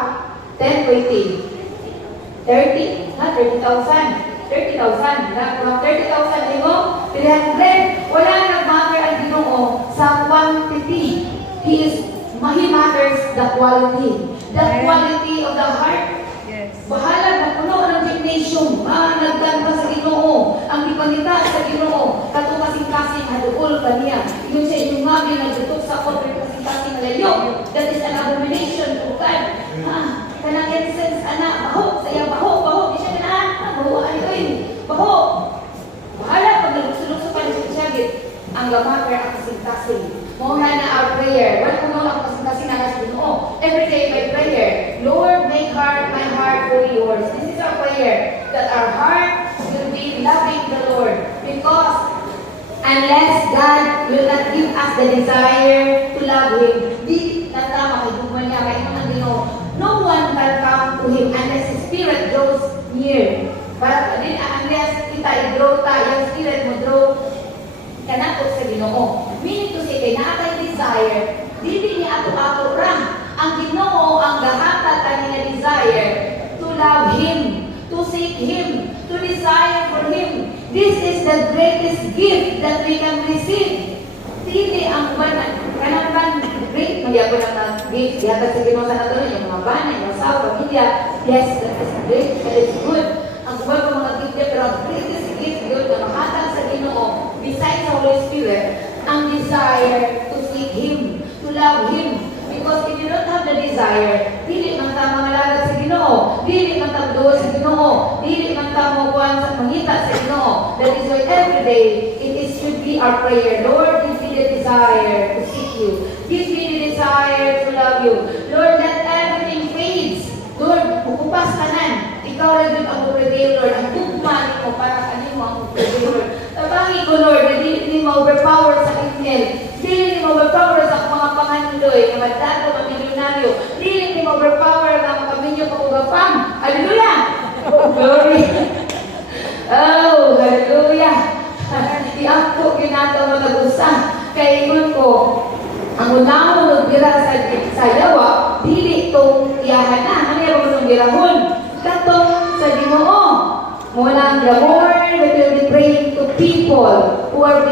10, 20. 30, na 30,000. 30,000. Na 30,000 mo, 300. Wala nag-matter ang Ginoo sa quantity. He matters the quality. The quality of the heart. Yes. Bahala na puno ng gymnasium. Nagdan pa sa Ginoo. Ang ipangita sa Ginoo. Kato kasing-kasing haduol pa niya. Yun sa inyong mami nagdutok sa korte kasing-kasing layo. That is an abomination to God. Kanang incense, anak, baho. Saya baho. Di siya ganaan. Baho, baho. Bahala pag nagsulok sa panisip-siyagit. Ang gamaker ang kasing-kasing. Muna na our prayer. Wala kung ang kasing-kasing na nasa Ginoo. Every day by prayer. Lord, make my heart fully yours. This is our prayer. That our heart will be loving the Lord. Because unless God will not give us the desire to love Him, di natama kay Bugman niya, kay mga Ginoo. No one can come to Him unless His Spirit draws near. But din unless kita i-draw yung Spirit mo draw kanato sa Ginoo. Meaning to say, kay natay desire, dili niya ato-ato rang. Ang Ginoo ang gahatag kanina desire to love Him, to seek Him, to desire for Him. This is the greatest gift that we can receive. Dili ang kanang great, hindi ako lang nag-gift, dihatag sa Ginoo sa nato yung mga bana, yung asawa, pamilya. Yes, that is great, that is good. Ang subal ko mga gift niya, pero ang greatest gift yun na mahatag sa Ginoo, besides the Holy Spirit, ang desire to seek Him, to love Him. Because if you don't have the desire, dili man ta mangalagad sa Ginoo, dili man ta duwa sa Ginoo, dili man ta mo kuan sa mangita sa Ginoo. That is why every day should be our prayer. Lord, give me the desire to seek you. Give me the desire to love you. Lord, let everything fades. Lord, bukupas tanan. Ikaw rin ang prevail, Lord. Ang tugma mo para kanin mo ang prevail, Lord. Tabangi ko, Lord, na dili mo overpower sa email. Dili mo overpower sa mga panganuloy. Na madado ang milyonaryo. Dili mo overpower na makaminyo pagugapang. Hallelujah! Glory! Oh, hallelujah! Iako kinato mo nag-usa. Kaya ingon ko, ang unang nagbira sa yawa, dili itong iyahan na. Ano yung mga birahon? Katong sa Ginoo. Muna ang glamour that will be praying to people who are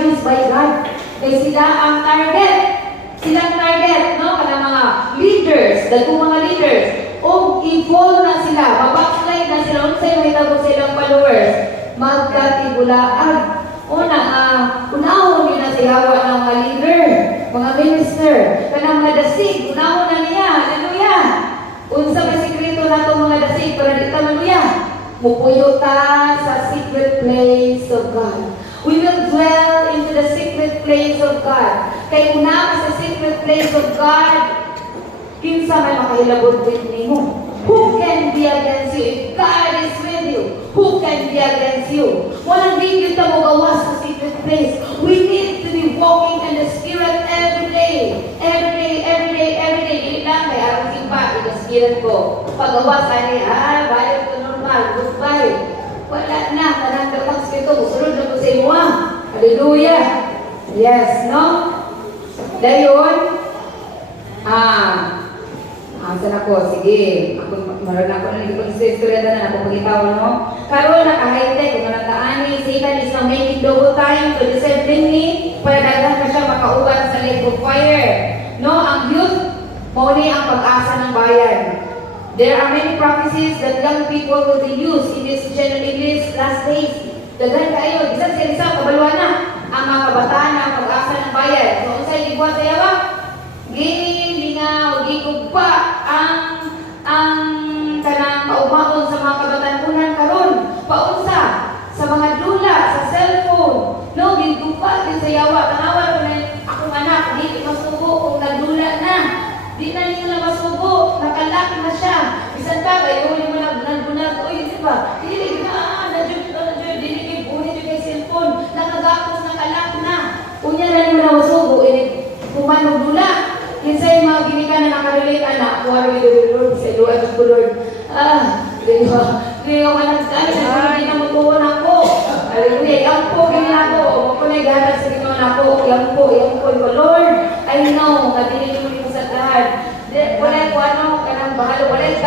used by God. Kaya sila ang target. Silang target, no? Kana mga leaders, dagong mga leaders. O i-fall na sila, mabackslide na sila, unsay mahitabo sa ilang followers. Magkatibulaan. Unahon yun na siyawa ng mga leader, mga minister, kanang mga dasig, unahon na niya, hallelujah. Unsa may sikreto na itong mga dasig, para di ka maluya. Mupuyo ta sa secret place of God. We will dwell into the secret place of God. Kaya una sa secret place of God, kinsa may makahilabot with nimo. Who can be against you? If God is with you, who can be against you? Walang din kita mo gawas sa secret place. We need to be walking in the Spirit every day. Every day, every day, every day. Dili lang kay aron simpa, ina-spirit ko. Pagawas ani, balik to normal, goodbye. Wala na, kanang kapag spirito, musulod na po sa imo. Hallelujah. Yes, no? Dayon, saan ako? Sige. Maroon ako na hindi ko sa istorya na ako pagitaw, no? Karoon, naka-high-tech, kung manataani, Satan is now making double time to discipline me para daghan pa siya makauban sa lake of fire. No? Ang youth, mauni ang pag-asa ng bayan. There are many prophecies that young people will be used in this last days. Daghan kayo, isang sirisa, kabaluan na ang mga kabataan ang pag-asa ng bayan. So, unsay gibuhat sa yawa? Gilingaw, gigugpa ang kanang paumaon sa mga kabatanunan karon. Paunsa sa mga dula, sa cellphone. No, gigugpa din sa yawa. Tanawan ko na akong anak, di masubo kung nagdula na. Di na niya na masubo, nakalaki na siya. Bisan pa, kayo mo nagbunag, uy, di ba? Dili kay bunin yung kay cellphone. Nakagapos, nakalaki na. Unya na niyo na masubo, kumanog dula. Kinsay mga ginikan na nakarelate anak, kuwari with the Lord, sa Lord, at the Lord. Di ko managdali, hindi na magpuwan ako. Hallelujah, yan po, ganyan ako. Mapunay gatas sa ginawa ako. Yan po, Lord, I know, nabili mo sa lahat. Walay ko ano, kanang bahalo, walay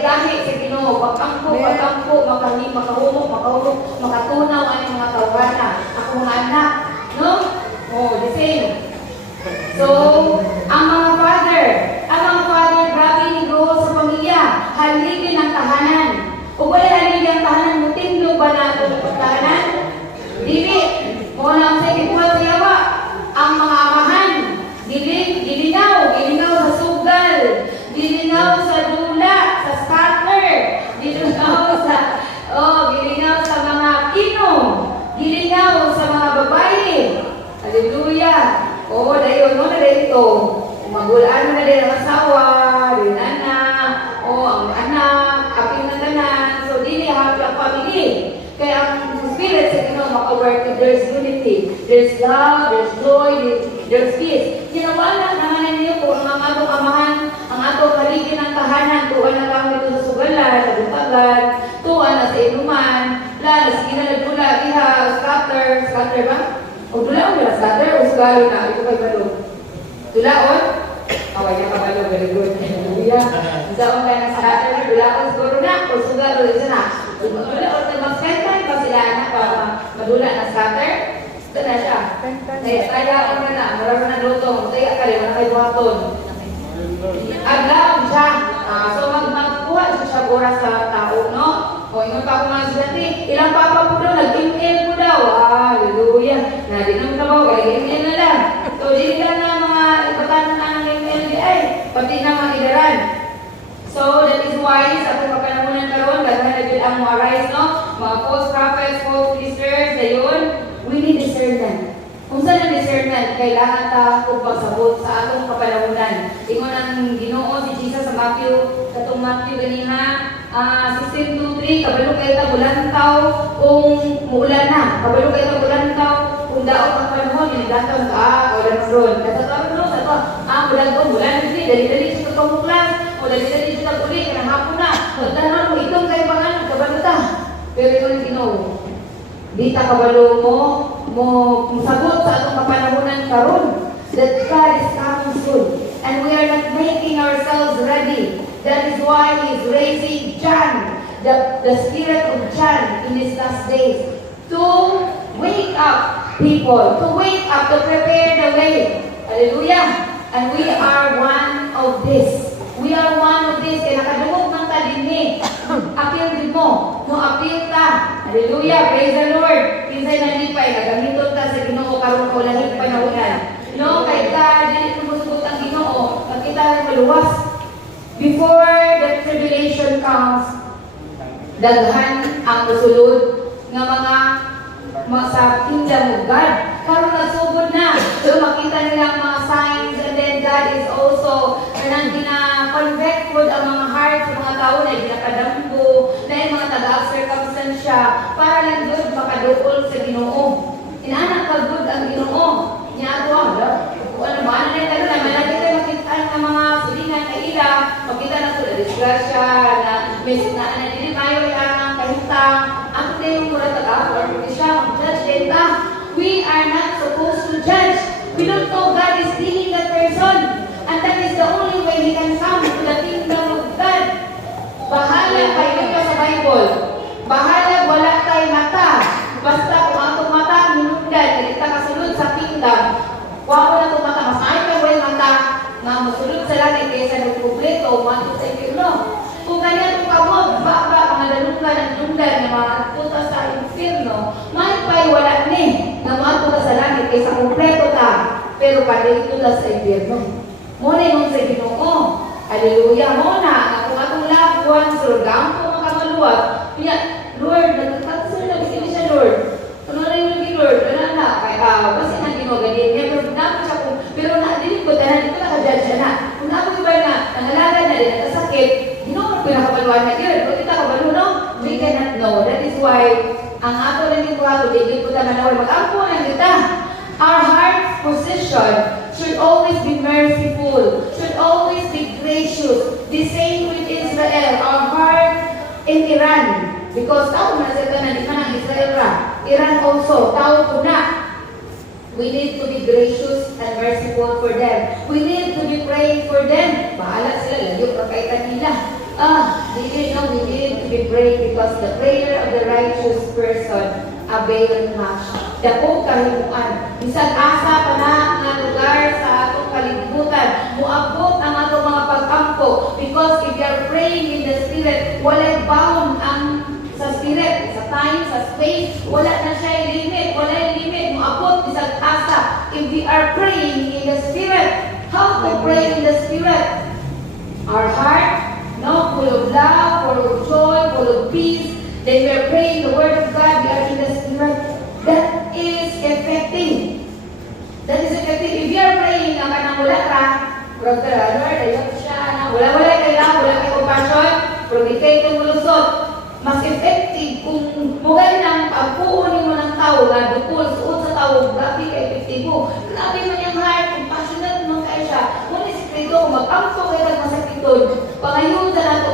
gahi sa Ginoo. Pagkampo, makahumok, makatunaw ang mga tawana. Ako mga anak, no? Oh, the same. So, ang mga father, grabe ni Gro sa pamilya, haligin ang tahanan. O wala haligin ang tahanan, mutinlog ba na ito ang tahanan? Dili, kung ano ang sa yawa, ang mga amahan, gilinaw sa sugal, gilinaw sa dula, sa scatter, gilinaw sa mga kinom, gilinaw sa mga babae. Hallelujah! Oo, dayon mo na dito. Magulaan mo na din ang asawa, din anak, ang anak, apil na tanan. So, dili happy ang family. Kaya ang spirit sa Ginoo maka-work, there's unity, there's love, there's joy, there's peace. Ginawala naman niyo po ang atong amahan, ang atong kaligin ng tahanan, tuwan na kami ito sa sugalan, sa buntagan, tuwan na sa inuman, lalo sa ginalagula, iha, scatter ba? O dulaon na scatter o sugalo na, ito kay balon. Dulaon? Away na kabalo, very good. Hallelujah. Isaon ka ng scatter na, dulaon siguro na, o sugalo, isa na. Dulaon na mag-spend time pa sila na para madula na scatter. Ito na siya. Tayaon na, marami na lutong. Taya ka rin, wala kayo buhaton. Aglaon siya. So magkuha siya siya oras sa tao, no? O, ingon pa ako mga estudyante, ilang papa po daw, nag-email po daw. Hallelujah. Na, di naman trabaho, kaya email na lang. So, di lang na mga ibatan na ng email di ay, pati na mga idaran. So, that is why, sa atong kapanahonan karon, daghan na gid ang mga rise, no? Mga false prophets, false teachers, dayon, we need discernment. Kung saan ang discernment, kailangan ta kung pagsabot sa atong kapanahonan. Ingon ang Ginoo si Jesus sa Matthew, katong Matthew ganiha, 16:3, kabalo kayo ta bulantaw kung muulan na. Kabalo kayo ta bulantaw kung daot ang panahon, inilantaw ka, o ron. Katatawa no, sa to, bulantaw, bulan din, dali-dali siya pagpamuklas, o dali-dali siya tag-uli, kanang hapon na. Pagdahan mo, itong kayo pangalan, kabalo ta. Pero yung Ginoo, di ta kabalo mo sagot sa atong kapanahonan karon that God is coming soon and we are not making ourselves ready. That is why He is raising John, the spirit of John in these last days, to wake up people, to wake up, to prepare the way. Hallelujah. And we are one of this. We are one of this. Kaya nakadungog man ta dinhi. Appeal din mo. No, appeal ta. Hallelujah. Praise the Lord. Kinsay nalipay, nagamiton ta sa Ginoo karon ko langit panahonan. No, kay God, dili tumusugot ang Ginoo. Makita rin maluwas. Before the tribulation comes, daghan ang musulod nga mga sa kingdom of God. Karon nagsugod na. So makita nila ang mga signs and then God is also kanang gina-convect po ang mga heart sa mga tao na ginakadambo, na yung mga taga-circumstansya para lang doon makaduol sa Ginoo. Inaanak ka good ang Ginoo. Niya ako, ano ba? Ano na yung naman lagi tayo makita ng mga sulingan na ila, makita na ito na disgrasya, na hindi tayo ang kahintang, ang ito yung mura taga-or, hindi siya, ang judge data. We are not supposed to judge. We don't know God is dealing that person. And that is the only way He can come to the kingdom of God. Bahala kayo dito sa Bible. Bahala wala tayo mata. Basta kung atong mata, minundan, hindi ka kasunod sa kingdom. Kung ako na itong mata, mas ay ka way mata, na masunod sa langit kaysa nagpublito, manto sa impirno. Kung ganyan itong kamot, baka mga dalunggan at dundan na mga tuta sa impirno, may pa'y wala ni, na manto ka sa langit kaysa kumpleto ta, pero kadito na sa impirno. Muna yung sa Ginoo. Hallelujah. Muna, kung atong loved ones, Lord, gampo makamaluwag. Kaya, Lord, nagkakansel na bisili siya, Lord. Ano na yung Lord? Ano na? Kaya, kasi na Ginoo, ganyan. Pero namin siya kung, pero na-dinig ko, dahil ito nakajudge siya na. Kung ako iba na, nangalagan na rin, nakasakit, Ginoo, pinakabaluan na yun. Kung kita kabalo, no? We cannot know. That is why, ang ato lang yung kuhato, digil ko tayo manawal, mag-ampo lang kita. Our heart's position should always be merciful, should always be gracious. The same with Israel, our heart in Iran. Because tao na sa tanan, di man ang Israel ra. Iran also, tao po na. We need to be gracious and merciful for them. We need to be praying for them. Bahala sila, layo kakaitan nila. We need to be praying because the prayer of the righteous person avail much. Dako kahimuan. Bisag asa pa na nga lugar sa atong kalibutan. Muabot ang atong mga pag-ampo. Because if you are praying in the Spirit, walay bound ang sa Spirit, sa time, sa space, wala na siya limit. Wala yung limit. Muabot bisag asa. If we are praying in the Spirit, how to pray in the Spirit? Our heart, no, full of love, full of joy, full of peace. Then we are praying the Word of God. We are in the Spirit. That is effective. That is effective. If you are praying na kanang wala ka, Lord, ayun siya, wala kay compassion, pero ikay itong mulusot. Mas effective kung mugay ng pagpuunin mo ng tao na dukol, suot sa tao, grabe ka epektibo. Grabe man yung heart, compassionate mo kayo siya. Ngunit sikreto, mag-ampo kayo at masakitod. Pangayon na nato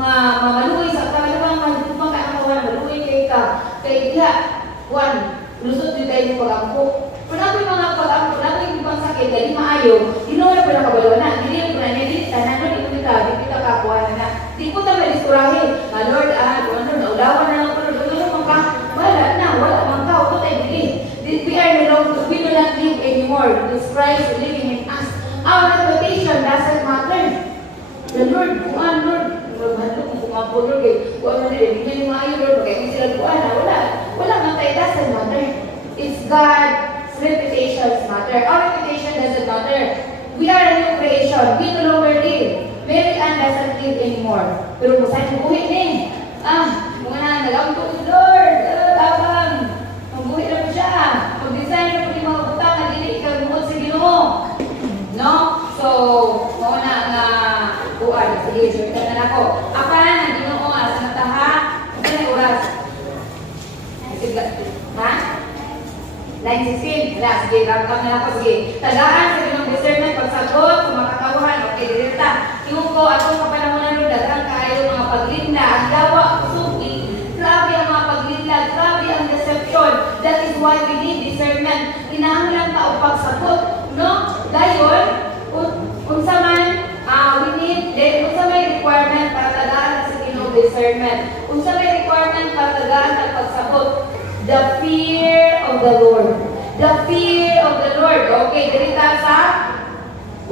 mamaluwi sa kamalawang magdupang ka ang kawan, maluwi kayo ka. Kaya diha, lusot din tayo ng pag-ampo. Pero ako yung mga pag-ampo, ako yung ibang sakit, dahil maayo, ginawala pa na kabalo na, hindi ko na nilita, nanonood ko kita kakuha na. Di ko tayo malisturahin. Lord, naulawan na lang ko, wala man ka, ako tayo bilhin. We do not live anymore, because Christ is living in us. Our reputation doesn't matter. The Lord, Lord, mga puno, kung ano nila, hindi nyo maayo, Lord, kaya sila buwan na, wala man tayo, doesn't matter. It's God's reputation matter. Our reputation doesn't matter. We are a new creation. We no longer live. Mary Ann doesn't live anymore. Pero kung saan buhay ni, mga nagawin Lord, tabang, magbuhay na po siya. Mag-design na po yung mga butang na dili ikaw bukod sa Ginoo. No? So, mauna nga buwan. Sige, sure na ako. Apan, ang Ginoo, sa nataha, ito na oras. Ha? 9:16. Wala, sige, ramkam na ako. Sige. Tagaan sa Ginoo discernment, pagsagot, kung makakawahan, okay, direkta. Yung ko, atong kapanahonan nun, dagang kayo mga paglinda, ang dawa, suki, grabe ang mga paglinda, grabe ang deception. That is why we need discernment. Kinahanglan ta og pagsagot, no? Dayon, unsa man, we need, unsa may requirement para tagaan sa Ginoo discernment. Unsa may requirement para tagaan sa pagsagot. The fear of the Lord. The fear of the Lord. Okay, dirita sa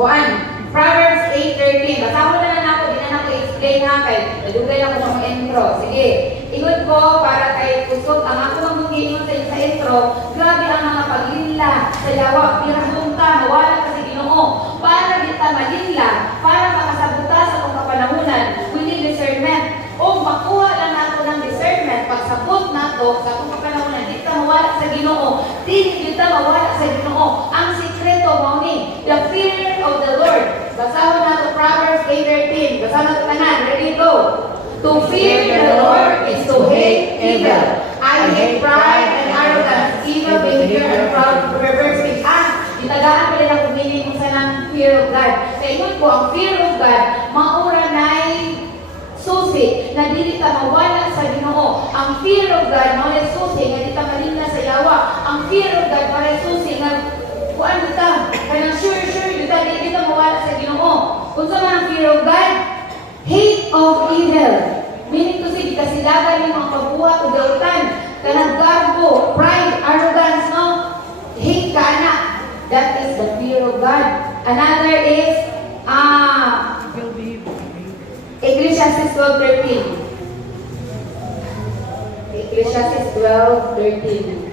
1. Proverbs 8:13. Basaho na lang ako, di na ako explain ha, kay nadugay ako sa mga intro. Sige, ingon ko para kay kusog ang ako mag-ingon sa intro. Grabe ang mga paglinla sa yawa, pirahong ta, mawala ka sa Ginoo. Para di ta malinla, para makasabuta sa kung kapanahunan, we need discernment. O makuha lang nato ng discernment, pagsabot nato sa kung kapanahunan, di ta mawala sa Ginoo. Di ta mawala sa Ginoo. Ang sikreto mo ni, the fear of the Lord. Basahon nato Proverbs 8:13. Basahon nato tanan. Ready, go. To fear the Lord is to hate evil. I hate pride and arrogance, evil behavior and proud perverse speech. Itagaan ko rin ang meaning kung saan ang fear of God. Sa ingon ko, ang fear of God, maura na'y susi na dili ka mawala sa Ginoo. Ang fear of God, maura susi nga di ka malinda sa yawa. Ang fear of God, para susi nga kuan kita, kanang sure, di ka mawala sa Ginoo. Kung sa man ang fear of God, hate of evil. Meaning to say, di ka silagan yung mga pagbuhat o dautan, kanang garbo, pride, arrogance, no? Hate ka na. That is the fear of God. Another is, Ecclesiastes 12:13. Ecclesiastes 12:13.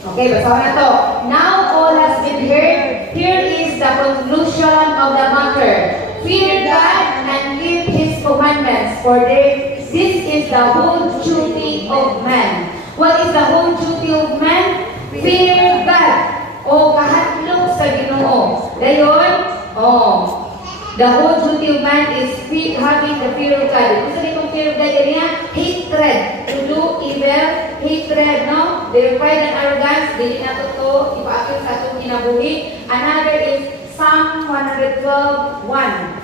Okay, basahin na to. Now all has been heard. Here is the conclusion of the matter. Fear God and keep His commandments, for this is the whole duty of man. What is the whole duty of man? Fear God. O kahatlog sa Ginoo. Dayon, the whole duty of man is having the fear of God. Kung saan itong fear of God, yan hatred. To do evil, hatred, no? The pride and arrogance, dili na to ipaakil sa itong kinabuhi. Another is Psalm 112:1.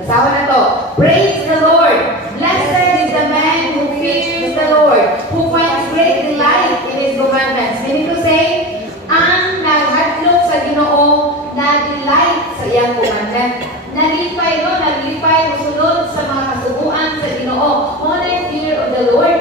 Basahan na to. Praise the Lord. Blessed is the man who fears the Lord, who finds great delight in His commandments. Meaning to say, ang naghadlok sa Ginoo, na-delight sa iyang commandment. Nalipay, no? Nalipay, musunod sa mga kasubuan sa Ginoo. Honor fear of the Lord.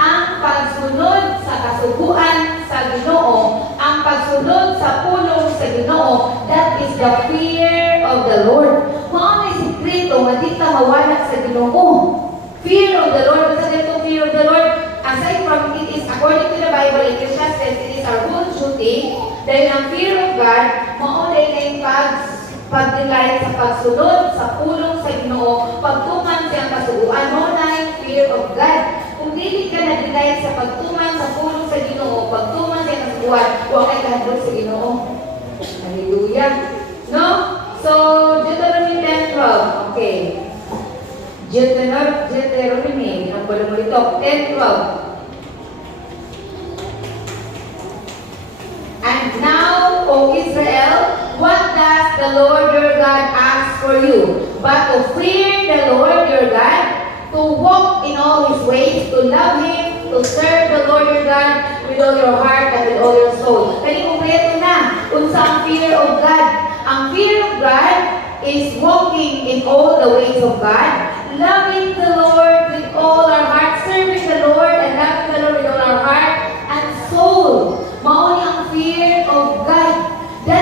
Ang pagsunod sa kasubuan sa Ginoo, ang pagsunod sa pulong sa Ginoo, that is the fear of the Lord. Maunay sikreto nga di ta mawala sa Ginoo. Fear of the Lord. Basta dito fear of the Lord, aside from it is according to the Bible, Ecclesiastes, it is our whole duty. Dahil ang fear of God, maunay kayong pag-delight sa pagsunod sa pulong sa Ginoo, pagtuman siyang kasubuan, maunay fear of God. Kung dili ka na-delight sa pagtuman sa pulong sa Ginoo, pagtuman siyang kasubuan, huwag kay kahadlok sa Ginoo. Hallelujah. No? So, Deuteronomy 10:12. Okay. Deuteronomy, ang pala mo ito, 10:12. And now, O Israel, what does the Lord your God ask for you? But to fear the Lord your God, to walk in all His ways, to love Him, to serve the Lord your God with all your heart and with all your soul. Kani kumpleto na, unsa ang fear of God. Ang fear of God is walking in all the ways of God, loving the Lord with all our heart, serving the Lord and loving the Lord with all our heart and soul. Mauni ang fear of God. That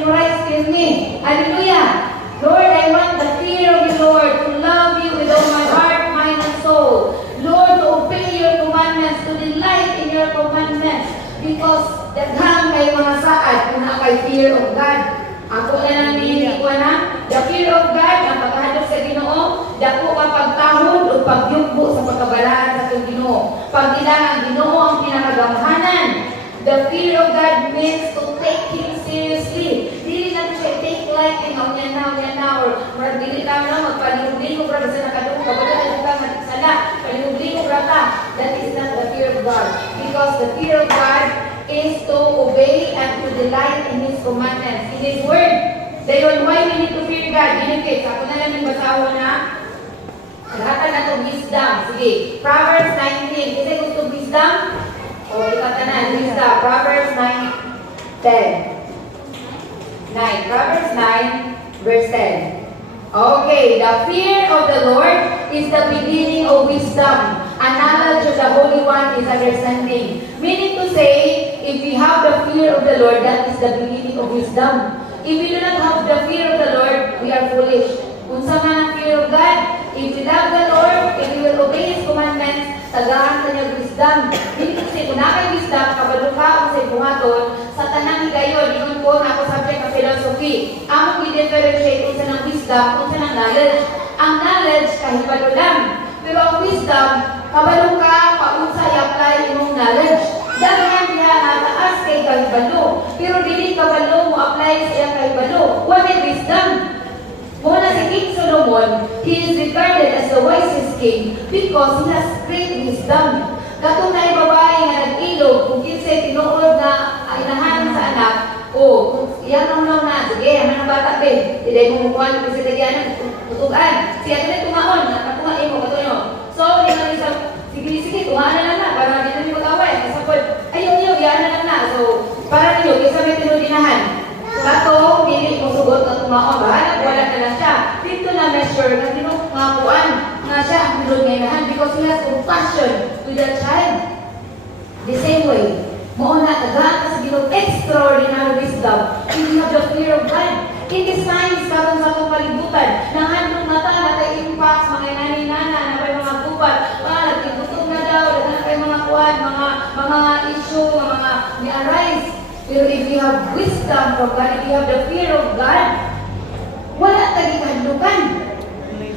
memorize with me. Hallelujah. Lord, I want the fear of the Lord, to love you with all my heart, mind, and soul. Lord, to obey your commandments, to delight in your commandments. Because daghang kay mga saad kung na kay fear of God. Ako na lang hindi ko na, the fear of God, ang pagkahadap sa Ginoo, dako ka pagtahod o pagyugbo sa pagkabalaan sa itong Ginoo. Pag ilang Ginoo ang pinakagamhanan. The fear of God means to take Him seriously. Dili lang siya take life and yan na, or dili ka na, magpalihog-lihog ra sa nakadung kabala, ka magsala, palihog-lihog ra ka. That is not the fear of God. Because the fear of God is to obey and to delight in His commandments, in His word. Dayon, why we need to fear God? Benefits. Ako na lang yung basaho na lahat na itong wisdom. Sige, Proverbs 19. Kasi gusto wisdom? O, ikata na, wisdom. Proverbs 9:10. 9. Proverbs 9, verse 10. Okay, the fear of the Lord is the beginning of wisdom. And knowledge of the Holy One is understanding. Meaning to say, if we have the fear of the Lord, that is the beginning of wisdom. If we do not have the fear of the Lord, we are foolish. Kung sa man ang fear of God, if we love the Lord, if we will obey His commandments, tagaan sa niya wisdom. Meaning to say, kung nakay wisdom, kabalo ka kung sa buhaton, sa tanang higayon, ingon ko na ako subject ng philosophy. Among i-differentiate kung sa ng wisdom, kung sa ng knowledge. Ang knowledge, kahit balo lang. Pero ang wisdom, kabalo ka, paunsa i-apply imong knowledge. Dahil niya nataas kay kahibalo. Pero dili kabalo mo apply sa iyang kahibalo. What is wisdom? Muna si King Solomon, he is regarded as the wisest king because he has great wisdom. Katong na babae nga nag-ilog, kung kinsay tinuod na inahan sa anak, iyan ang na, sige, ang bata be, hindi mo mukuhan, kasi nagyanan, tutugan. Siya ito na tumaon, natuhan mo, katuyo. So, yung isang, sige, tuhaan na lang na, para hindi na mag-away. Kasapod, ayaw, yan na lang na. So, para ninyo, kisa may tinudinahan. Kato, hindi mo sugot na tumaon, bahala, wala na lang siya. Dito na measure na tinungakuan nga siya ang tinudinahan because he has compassion to the child. The same way, mauna, tagaan ka sa ginong extraordinary wisdom. You have the fear of God. In the signs karon sa itong kalibutan, nanghandong mata na tayo impacts, mga nani-nana, na may mga gubat, nagtigutom na daw, na kayo mga kuwan, mga issue, mga ni-arise. Pero if you have wisdom from God, if you have the fear of God, wala tayo kahadlukan.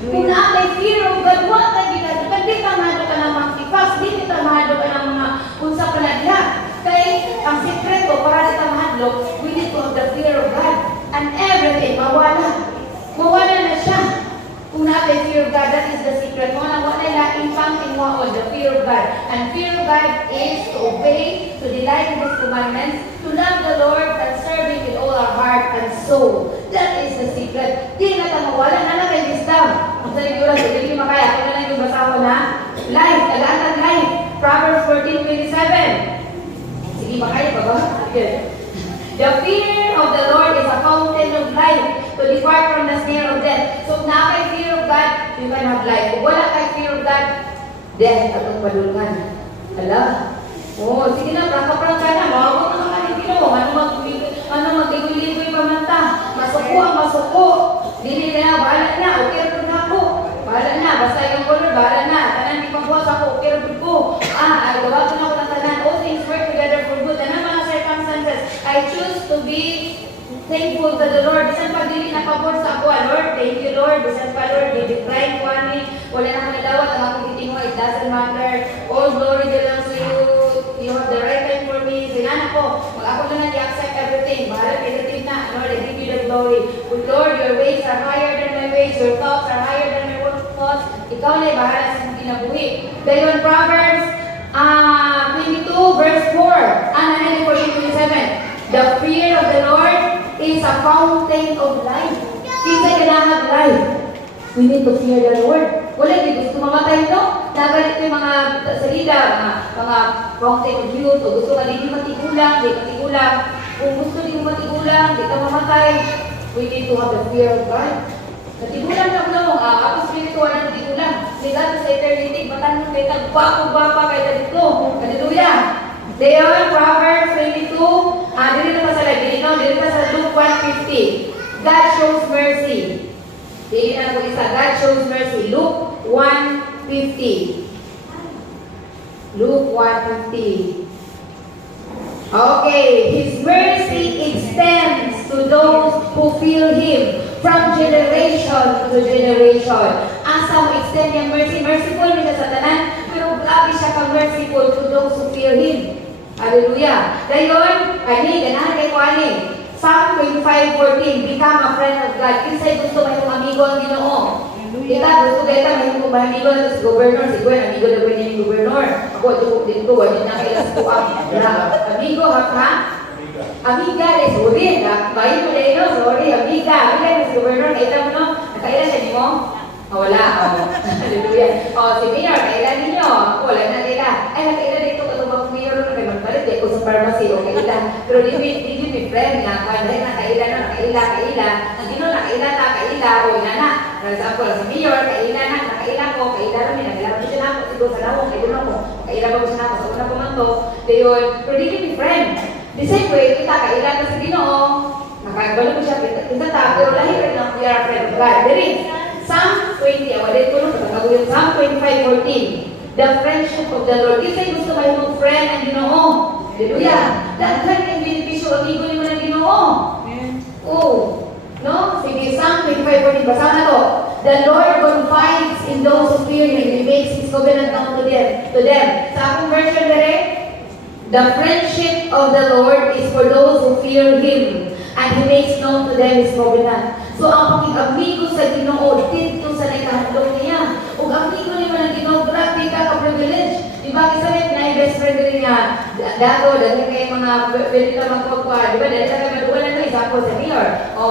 Kung na may fear of God, wala tayo kahadlukan. Di ka mahadlo ka ng mga kipas, di ka mahadlo ka ng mga unsa panadya. Kaya ang sekreto para di ka mahadlo, we need to have the fear of God. And everything, mawala. Mawala na siya. Kung natin fear of God, that is the secret. Wala laking pang-inwaon, the fear of God. And fear of God is to obey, to delight in His commandments, to love the Lord and serve Him with all our heart and soul. That is the secret. Di na tayo mawala na lang kay wisdom. Ang saligura, so hindi makaya. Kung na lang yung basawa na, life, tagaan life. Proverbs 14:27. Sige, makaya pa ba? Good. The fear of the Lord is a fountain of life to depart from the snare of death. So, na kay fear of God, you can have life. Kung wala kay fear of God, death at ang padulungan. Ala? Sige na, prangka na. Mawag mo naman yung Ginoo. Mag-ligoy pa man ta. Masuko ang masuko. Dili na, bahala na. Okay, rin na ako. Bahala na. Basta yung color, bahala na. Tanan, di pagbuwas ako. Okay, rin ko. Gawa ko na ako ng tanan. All things work together for good. Tanan mga circumstances. I choose to be thankful to the Lord. Bisan pag dili nakabot sa ako, Lord, thank you, Lord. Bisan pa, Lord, di-decline ko ani. Wala na akong nadawat. Ang akong titingo, it doesn't matter. All glory belongs to you. You have the right time for me. Sinan ako. Ako na i-accept everything. Bahala, negative na. Lord, I give you the glory. But Lord, your ways are higher than my ways. Your thoughts are higher than my thoughts. Ikaw na bahala sa mga kinabuhi. Dahil Proverbs 22 verse 4. 14:27. The fear of the Lord is a fountain of life. Isa kailangan life. We need to fear the Lord. Wala, di gusto mamatay ito. Nagalit yung mga salida, mga fountain of youth, o gusto ka di matigulang, di matigulang. Kung gusto di matigulang, di ka mamatay, we need to have the fear of God. Matigulang na mo, ako spiritual na matigulang. Ligato sa eternity, matanong kayo tagwapa kay dito. Hallelujah! There, Proverbs 22, Dili na pa sa live, dili pa sa Luke 1:50. God shows mercy. Dili na ko isa, God shows mercy. Luke 1:50. Luke 1:50. Okay, His mercy extends to those who fear Him from generation to generation. Asa mo extend yung mercy? Merciful niya sa tanan, pero grabe siya ka-merciful to those who fear Him. Hallelujah. Dayon, ganahan kay ko Psalm 25:14, become a friend of God. Kinsay gusto may mong amigo ang Ginoo. Kita gusto kita may mong amigo na sa gobernador, si Gwen, amigo na Gwen yung gobernador. Ako, dito dito, wala na kailas ko ang amigo, ha? Amiga, sorry, bayi mo na ino, sorry, amiga na si gobernador, kita mo no, nakailan siya mo? Wala, hallelujah. Si Mayor, kailan ninyo? Wala na nila. Ay, nakailan dito, katubang Mayor na kayo magpalit, ko sa pharmacy, o kailan. Pero di may friend nga, dahil nakailan na, kaila. Ang Ginoo nakailan na, kaila, o inana. For example, si Mayor, kailan na, nakailan ko, kaila namin, nakailan ko siya na ako, siguro sa lawong, kailan ako, kaila ba ko siya na ako, sa una ko man to, dayon, pero di may friend. The same way, kita kailan na sa Ginoo, nakagalo ko siya, kita ta, pero lahi rin ang we are a friend of God. Dali, Psalm 20, awalit ko nung pagkakagulit, Psalm 25:14, the friendship of the Lord. Kasi gusto kayo mag-friend ang Ginoo. Hallelujah. Daghan yung benepisyo, amigo ni mo ng Ginoo. Oh, no? Sige, Psalm 25:14, basa na to. The Lord confides in those who fear Him. He makes His covenant known to them. Sa akong version dere, the friendship of the Lord is for those who fear Him, and He makes known to them His covenant. So, ang pag-amigo sa Ginoo, dito sa nagkahandong niya. Kung amigo niya ng Ginoo, grabe ka ka-privilege. Diba, isa rin na best friend rin niya. Dato, dahil kayo mga pwede ka magpagpa. Diba, dahil ka maduwalan na isa po sa Mayor. O,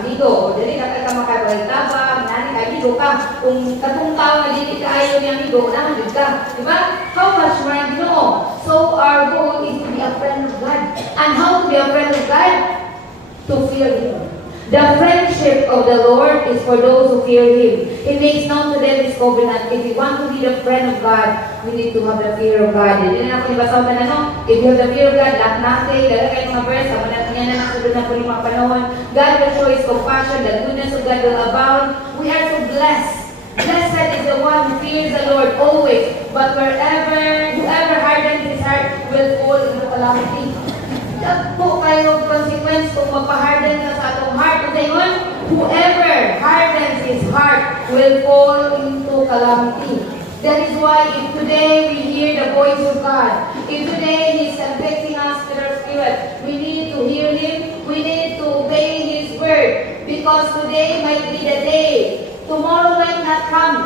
amigo, dahil ka makabalik ba, manani ka, amigo ka. Kung katong tao na dili ka ayaw niya amigo, naman din ka. Diba? How much more ang Ginoo? So, our goal is to be a friend of God. And how to be a friend of God? To fear Him. The friendship of the Lord is for those who fear Him. He makes known to them His covenant. If we want to be the friend of God, we need to have the fear of God. Hindi na ako ibasaw na ano. If you have the fear of God, lahat natin, dala kayo mga verse, ako natin yan na nasunod na po yung mga panahon. God will show His compassion, the goodness of God will abound. We are so blessed. Blessed is the one who fears the Lord always. But whoever hardens his heart will fall into calamity. Dagpo kayo consequence kung mapaharden ka sa atong heart. Kasi yun, whoever hardens his heart will fall into calamity. That is why if today we hear the voice of God, if today He is convicting us with our spirit, we need to hear Him, we need to obey His word. Because today might be the day. Tomorrow might not come.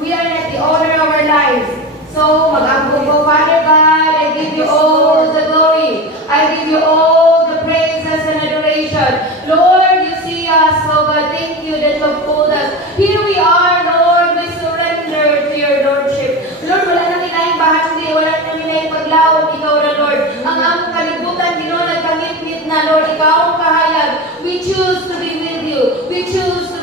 We are not the owner of our lives. So, mag-ambog ko, Father God, I give you all the glory. I give you all the praises and adoration. Lord, you see us, oh God, thank you that you have called us. Here we are, Lord, we surrender to your Lordship. Lord, wala namin na yung bahandi, wala namin na yung paglawag, ikaw na, Lord. Ang among kalibutan, Ginoo, nagkangit-ngit na, Lord, ikaw ang kahayag. We choose to be with you. We choose to